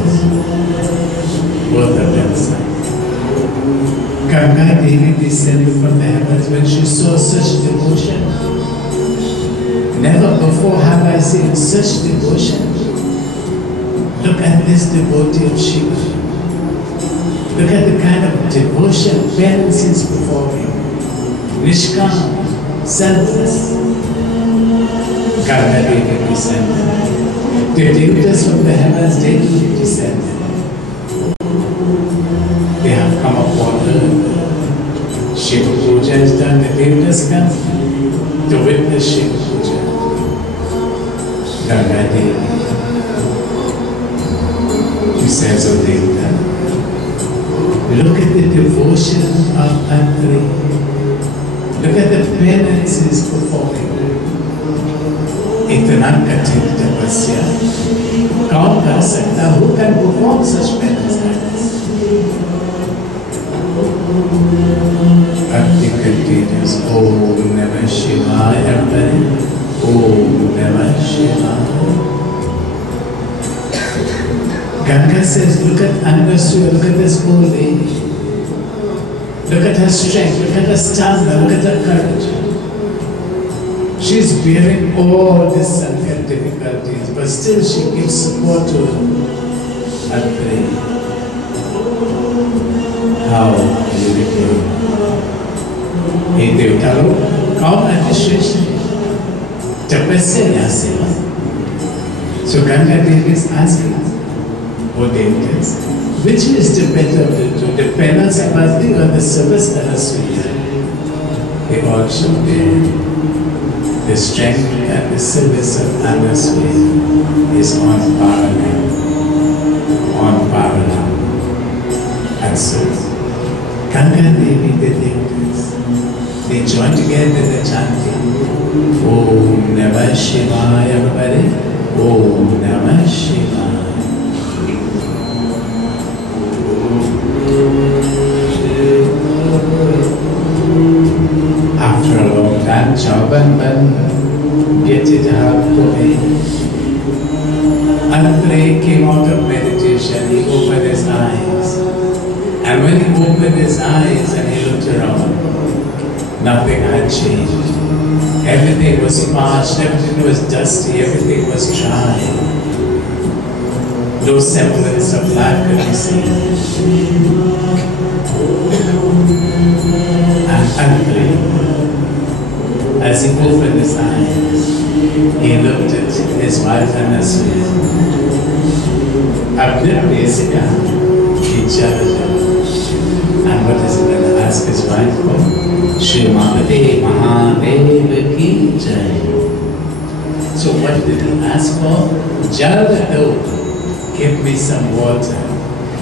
both of them sang. Ganga Devi descended from the heavens when she saw such devotion. Never before have I seen such devotion. Look at this devotee of Shiva. Look at the kind of devotion parents is performing. Nishkam, selfless. Ganga Devi descended. The Devatas from the heavens, they too descended. They have come upon earth. Shiva Puja is done, the Devatas come to witness Shiva Puja. Ganga Devi. He says of Devta, look at the devotion of Antri. Look at the penances performing. Itna kathit tapasya. Kaun kar sakta? Who can perform such penance like this? Bhakti continues. Om Namah Shivaya, everybody. Om Namah Shivaya. Ganga says, look at Anvasuya, look at this old lady. Look at her strength, look at her stamina, look at her courage. She's bearing all these difficulties, but still she gives support to her brain. How beautiful. Hey Devtalo, come and Shreshi. Tapasya Yaseva. So Ganga Devi is asking, O Devatas, which is the better of the two, the penance of Bhakti or the service of Anasuya? They all show the strength and the service of Anasuya is on parallel. And so, Ganga Devi, the Devatas, they join together in the chanting. Om Namah Shivaya, everybody. Om Namah Shivaya. After a long time, Chauban get it out for me. Andre came out of meditation, he opened his eyes. And when he opened his eyes and he looked around, nothing had changed. Everything was parched, everything was dusty, everything was dry. No semblance of life could be seen. And Andre, as he opened his eyes, he looked at his wife and his son. अपने प्रेसी का कि And what is he going to ask his wife for? Shrimate Mahadev ki jai. So what did he ask for? Deodath, give me some water.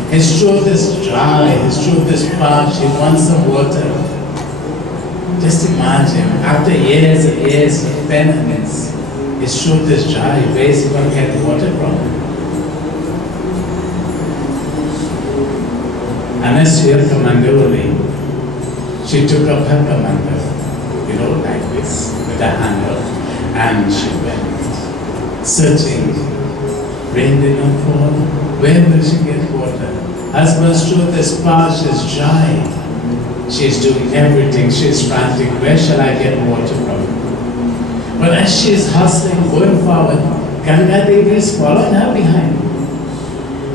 His throat is dry, his throat is parched, he wants some water. Just imagine, after years and years of penance, his throat is dry, where is he going to get the water from? Anasya Kamandurali, she took up her commander, like this, with a handle, and she went searching. Rain did not fall. Where will she get water? Husband's throat is parched, is dry. She's doing everything, she's frantic. Where shall I get water from? But as she's hustling, going forward, Ganga Devi is following her behind.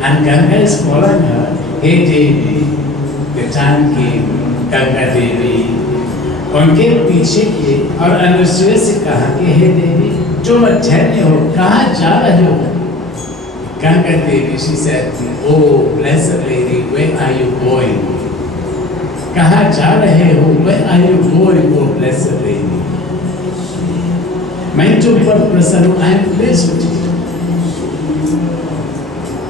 And Ganga is following her. Hey Devi, the time came, Ganga Devi, उनके पीछे किए और अनुसूया से कहा कि हे देवी, जो अधन्य हो, कहाँ जा रहे हो? Ganga Devi, she said, oh blessed lady, where are you going? कहाँ जा रहे हो? Where are you going, oh blessed lady? मैं तुम पर प्रसन्न हूँ, I am pleased with you.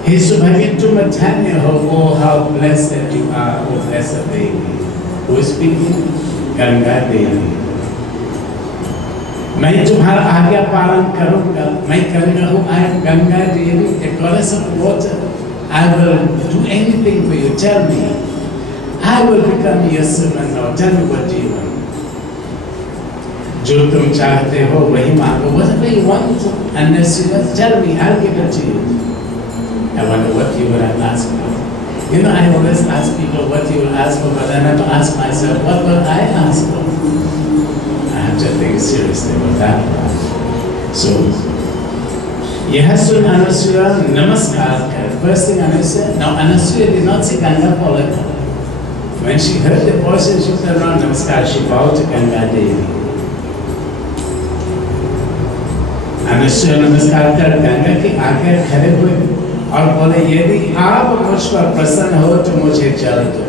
He Subhagin to Matanya, oh how blessed you are, oh blessed lady. Who is speaking? Ganga Devi. मैं तुम्हारा आज्ञा पालन करूँगा. मैं गंगा हूँ. I am Ganga Devi, the goddess of water. I will do anything for you. Tell me. I will become your servant now. Tell me what do you want. जो तुम चाहते हो वही मांगो. Whatever you want, unless you tell me, I'll give it to you. I wonder what you would have asked for. I always ask people what you will ask for, but I never ask myself, what will I ask for? I have to think seriously about that. So, Yahasun Anasuya Namaskar. First thing Anasuya, now Anasuya did not see Ganga follow her. When she heard the voice and she turned around, Namaskar, she bowed to Ganga Devi. Anasuya Namaskar कर गंगा के आगे खड़े हुए और बोले यदि आप मुझ पर प्रसन्न हो तो मुझे जल दो.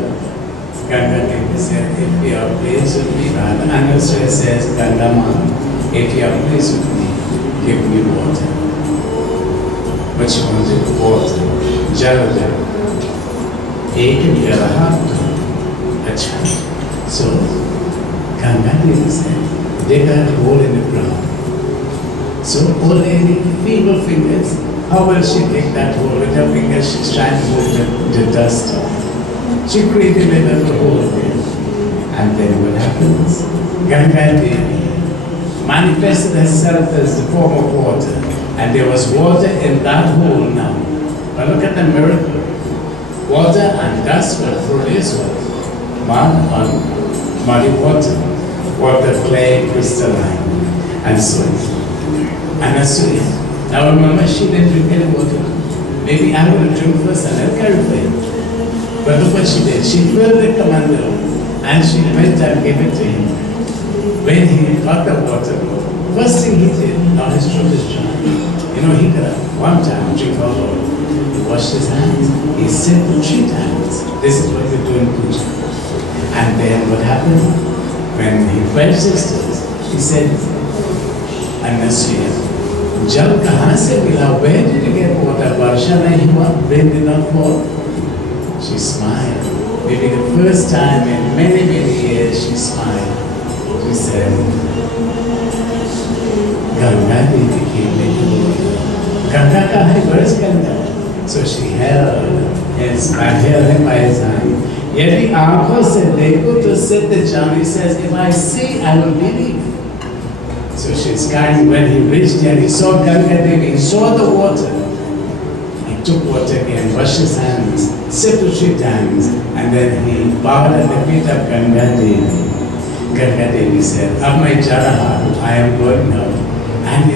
Ganga Devi said, if you are pleased with me, and Anasuya says, Ganga Ma, if you are pleased with me, give me water. But she wanted water, jal jal. Ek mera hath. Achha. So Ganga Devi said, dig a hole in the ground. So old lady, feeble fingers, how will she take that hole? With her fingers she's trying to move the dust off. She created a little hole there. And then what happens? Ganga Devi manifested herself as the form of water. And there was water in that hole now. But look at the miracle. Water and dust will produce what? Muddy water. Water, clay, crystalline. And so Anasuya. Now remember, she didn't drink any water. Maybe I will drink first and I'll carry for him. But look what she did. She filled the commander and she went and gave it to him. When he got the water, first thing he did, now his throat is dry. He could have one time drink all water. He washed his hands. He said 3 times. This is what we do in puja. And then what happened? When he felt his thirst, he said, Anasuya, जल कहाँ से मिला? Where did you get water? वर्षा नहीं हुआ, rain did not fall. She smiled. Maybe the first time in many years she smiled. She said, Ganga Devi came into water. Ganga कहाँ है? Where is Ganga? So she held him by his hand. यदि आँखों से देखो तो सिद्ध जान. He says, if I see, I will believe. So she's carrying. When he reached there, he saw Ganga Devi, he saw the water. He took water again, washed his hands, sipped 3 times, and then he bowed at the feet of Ganga Devi. Ganga Devi said, Ab mai ja raha hu, I am going now. And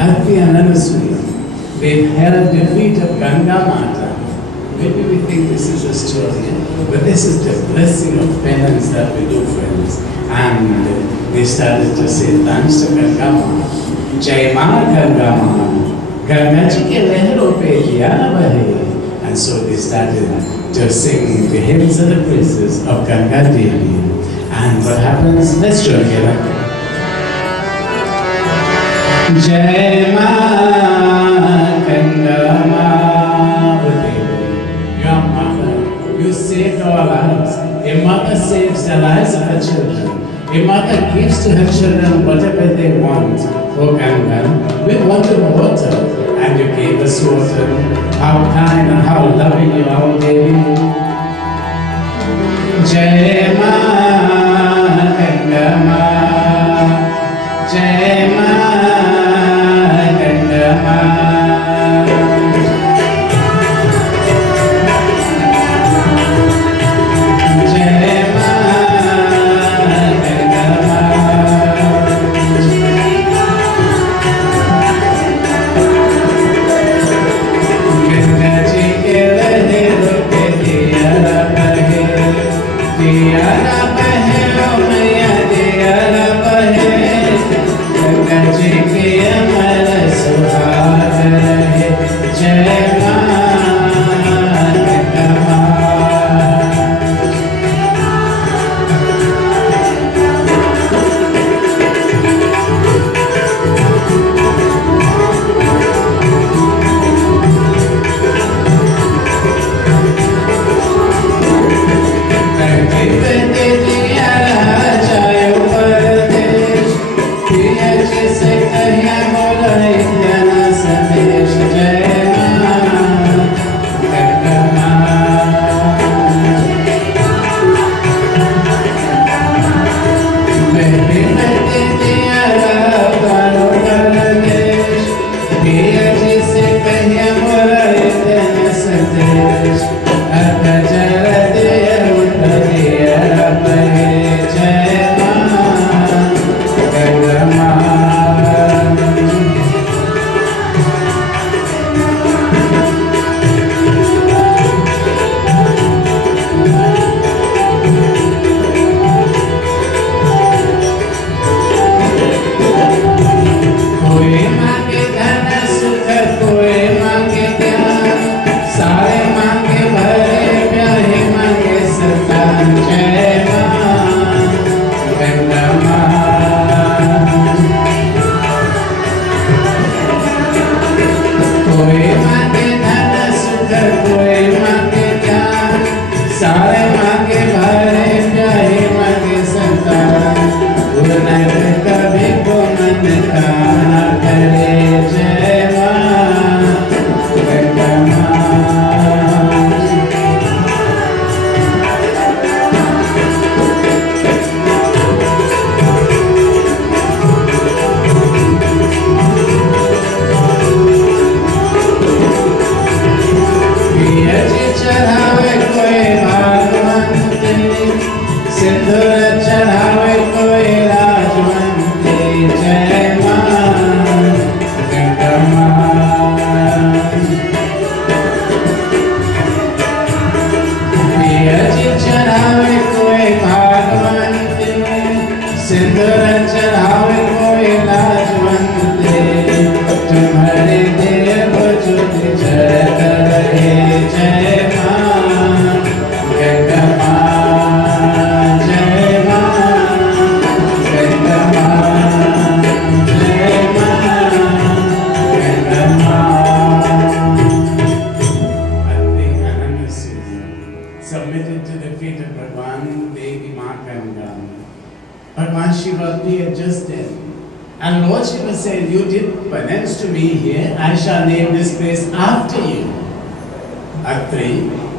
Advi and Anasuya, they held the feet of Ganga Mata. Maybe we think this is a story, but this is the blessing of penance that we do, friends. And they started to say, thanks to Ganga Ma, Jai Ma Ganga Ma, Ganga Ji ke lehron pe kiya na bahe. And And so they started to sing the hymns and the praises of Ganga Devi. And what happens? Let's join together. Jai Ma Ganga Devi, your mother, you saved our lives. A mother saves the lives of her children. A mother gives to her children whatever they want. Oh Ganga, we wanted water, and you gave us water. How kind and how loving you are, Devi. Jai Ma Ganga Ma, Jai Ma Ganga Ma.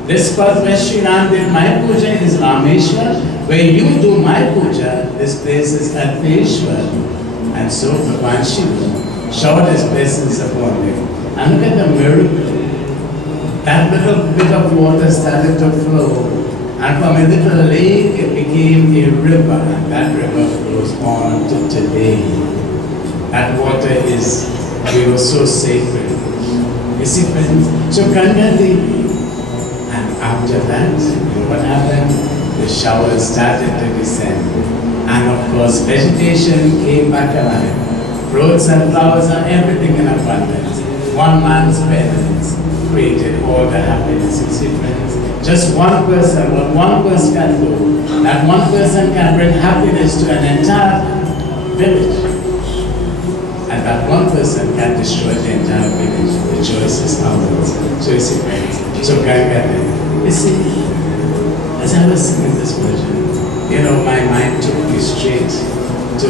This spot where Sri Ram did my puja is Rameshwar. Where you do my puja, this place is Adveshwar. And so Bhagwan Shiva showered his blessings upon him. And look at the miracle. That little bit of water started to flow. And from a little lake it became a river. And that river flows on to today. That water is, we were so sacred. You see friends, so Ganga Devi. And after that, what happened? The showers started to descend. And of course, vegetation came back alive. Fruits and flowers and everything in abundance. One man's penance. created all the happiness. You see, friends, just one person, what one person can do, that one person can bring happiness to an entire village. And that one person can destroy the entire village. The choice is ours. So you see, friends, so Ganga, you see, as I was singing this version, you know, my mind took me straight to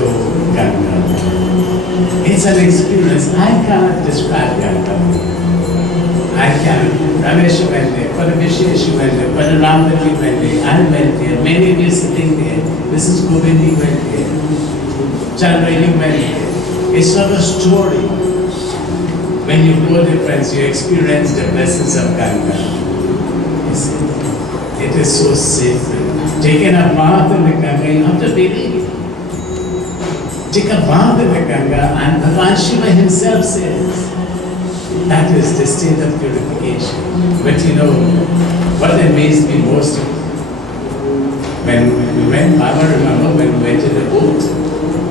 Ganga. It's an experience. I cannot describe Ganga. I can. Ramesh went there, Paravishesh went there, Pararamdali went there, I went there, many of you sitting there, Mrs. Govindi went there, Chandrani went there. It's not a story. When you go there, friends, you experience the blessings of Ganga. You see, it is so sacred. Taking a bath in the Ganga, you have to believe. Take a bath in the Ganga, and Bhagavan Shiva himself says, that is the state of purification. But you know, what amazed me most, when we went, Baba, remember when we went in the boat,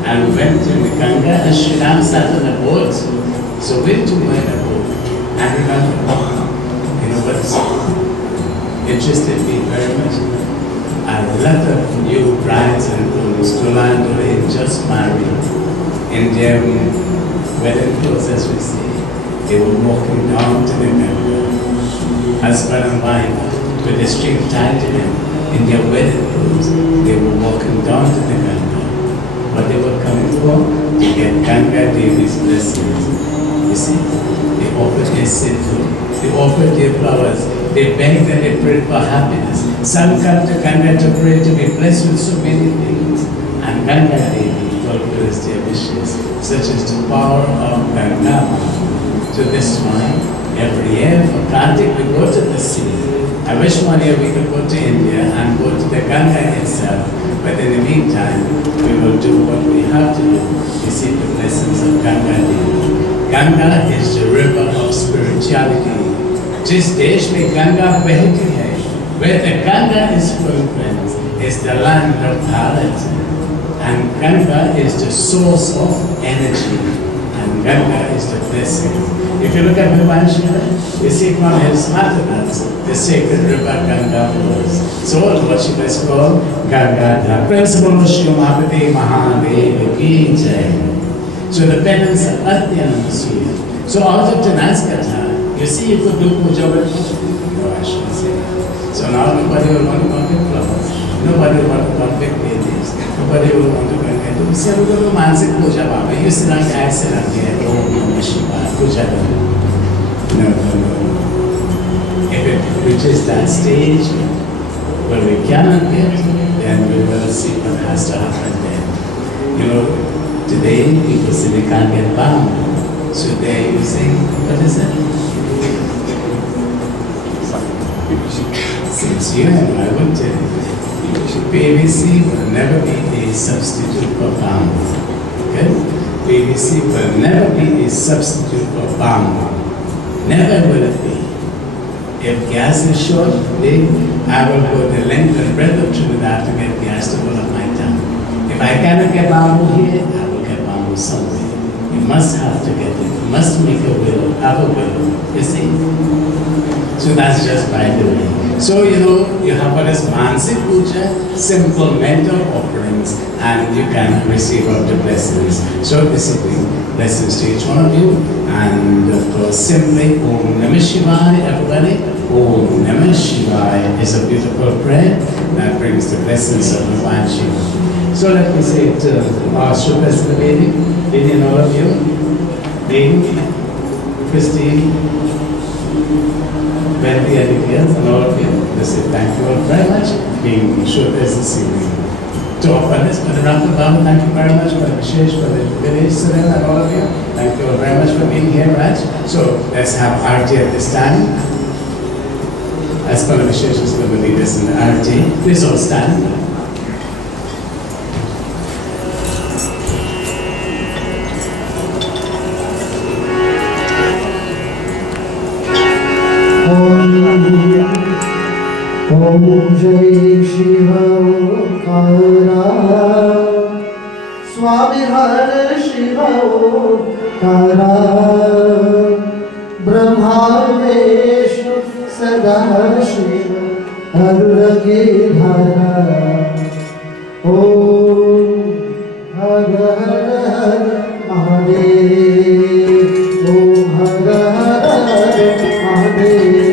and we went in the Ganga, and Sri Ram sat on the boat, so we too were in the boat. And remember, you know what interested me very much? A lot of new brides and grooms, Dolando, just married, in their wedding clothes, as we say. They were walking down to the Ganga, husband and wife, with a string tied to them in their wedding clothes. They were walking down to the Ganga. But they were coming for to get Ganga Devi's blessings. You see, they offered their sinful, they offered their flowers, they begged and they prayed for happiness. Some come to Ganga to pray to be blessed with so many things. And Ganga Devi fulfills their wishes, such as the power of Ganga. To this point, every year for Kartik we go to the sea. I wish one year we could go to India and go to the Ganga itself, but in the meantime, we will do what we have to do to see the blessings of Ganga Devi. Ganga is the river of spirituality. Jis desh mein Ganga bahti hai, where the Ganga is full, friends, is the land of Bharat. And Ganga is the source of energy. And Ganga is the blessing. If you look at Bhagavan Shiva, you see from his Matanats, the sacred river Ganga flows. So all what Shiva is called Ganga. Principle of Shiva Mahapati Mahadev Ki Jai. So the penance of Adhyana Suya. So out of tonight's Katha, you see you could do puja with no, I shouldn't say that. So now nobody will want to come with flowers. Nobody will want to come with babies. Nobody will want to come with. You say, we go to Manzik Puja Baba. You sit on the ice and here, oh, no, Shiva, Puja. No. If it reaches that stage where we cannot get, then we will see what has to happen then. You know, today people say they can't get bamboo. So they're using, what is it? Since you and I will tell you, PVC will never be a substitute for bamboo. Okay? PVC will never be a substitute for bamboo. Never will it be. If gas is short, then I will go the length and breadth of Trinidad to get gas to fill up my tank. If I cannot get bamboo here, I will get bamboo somewhere. You must have to get it. You must make a will, have a will. You see? So that's just by the way. So, you know, you have what is Mansik Puja, simple mental offerings, and you can receive all the blessings. So basically, blessings to each one of you, and of course, simply Om Namah Shivaya, everybody. Om Namah Shivaya is a beautiful prayer that brings the blessings of Bhagavan Shiva. So let me say it to our Shubhas Lady, and all of you, Lady, Christine, Wendy and all of you, they say thank you all very much for being sure there's this evening. To offer this, for the Rampa Baba, thank you very much, for the Vishesh, for the village, Surendra, and all of you. Thank you all very much for being here, Raj. So let's have Arti at this time. As for the Vishesh is going to lead us in the Arti, please all stand. Om Jai Shiva Kara Swami Har Shiva Kara Brahma Shiv हरुरगे धारा ओम हर हर हर महादेव ओम हर हर हर Mahadev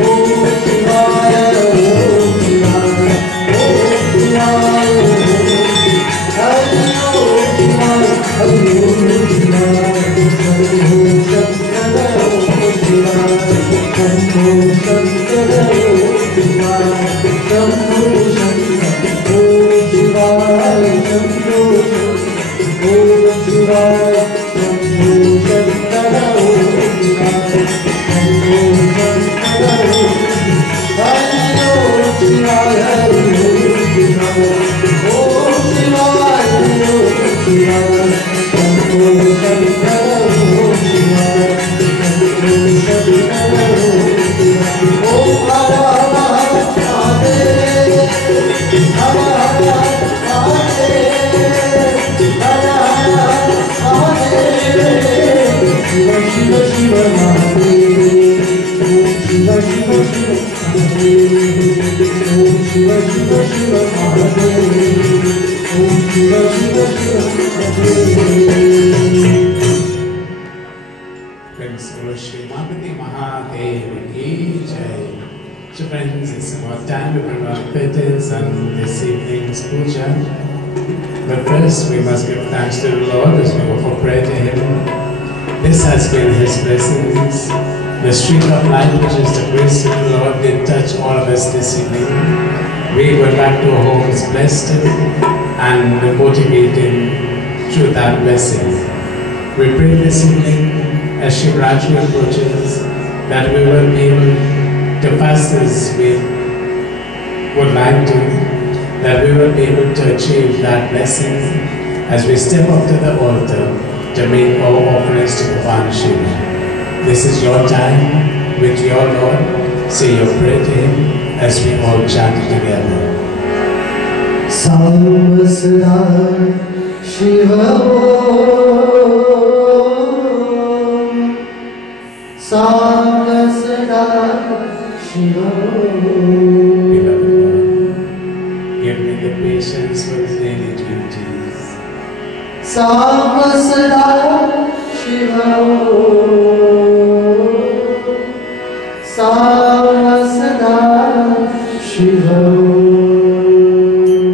Om Shivaya Shiva Shiva Mahadev. Om Shiva Shiva Shiva Mahadev. Om Shiva Shiva Shiva Mahadev. Om Shiva Shiva Shiva Mahadev. Friends, Guru Srimati Mahadev ki jai. So friends, it's about time to bring our petals and this evening's puja. But first, we must give thanks to the Lord as we offer prayer to Him. This has been His blessings. The street of life, which is the grace of the Lord, did touch all of us this evening. We went back to our homes blessed and motivated through that blessing. We pray this evening as Shivratri approaches that we will be able to fast as we would like to, that we will be able to achieve that blessing as we step up to the altar to make our offerings to Puraan Shiv. This is your time with your Lord. Say your prayer to Him as we all chant it together. Samvasara Shiva Om. Samvasara Shiva Om. Beloved Lord, give me the patience for the daily duties. Samvasara Shiva Om. Samvasara Shiva Om.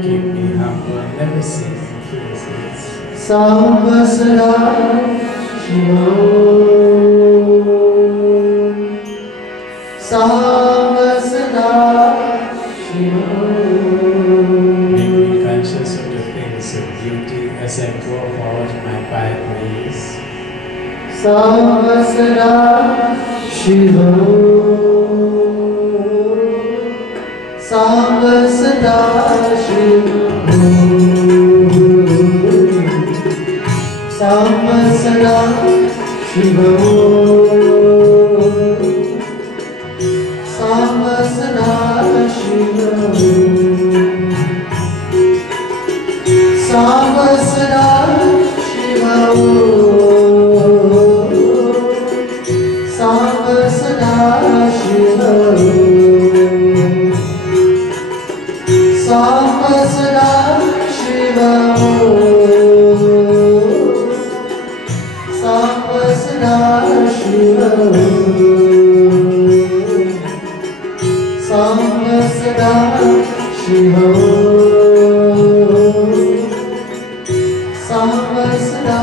Keep me humble, never seek praises. Samvasara Shiva Om. Samvasara Shiva Om. Make me conscious of the things of beauty as I go about my pathways. Samvasara Shiva Om. Samvasara Shiva Om. Samvasara Shiva Om. Samvasara Shiva Om. Samvasara Shiva Om. Samvasara Shiva Om. Samvasara Shiva Om. Samvasara Shiva Om. Samvasara Shiva Om. Samvasara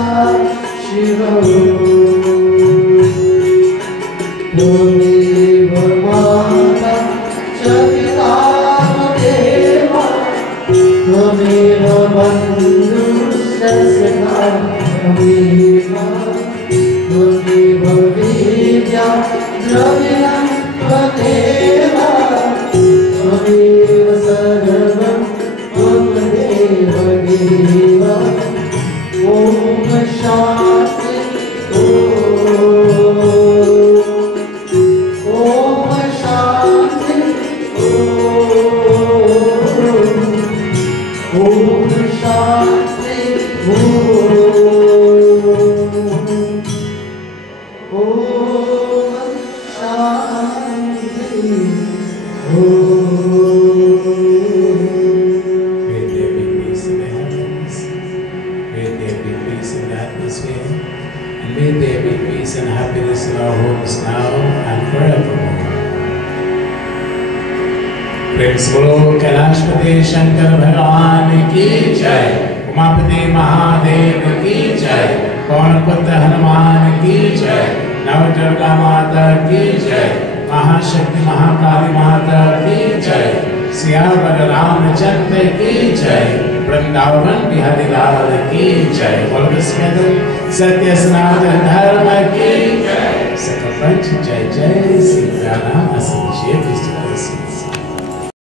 Shiva Tvameva Mata Chavita Deva Tvameva Bandhusya Sakha Tvameva Tvameva Vidya Dravyam Tvameva Tvameva Sarvam Tvameva Deva Om Shanti Om. Om Shanti Om. Om Shanti Om. Om Shanti Om. May there be peace in the heavens. May there be peace in the atmosphere. And may there be peace and happiness in our homes now and forevermore. Praise Guru Kailashpati Shankar Bhagavan ki jai. Umapati Mahadev ki jai. Pawanputra Hanuman ki jai. Navadurga Mata ki jai. Mahashakti Mahakali Mata ki jai. Siyavara Ramachandra ki jai. Vrindavan Bihari Lal ki jai. All of us together. Satya Sanatana Dharma ki jai. Sakapanch Jai Jai Sri Puraan Shiv.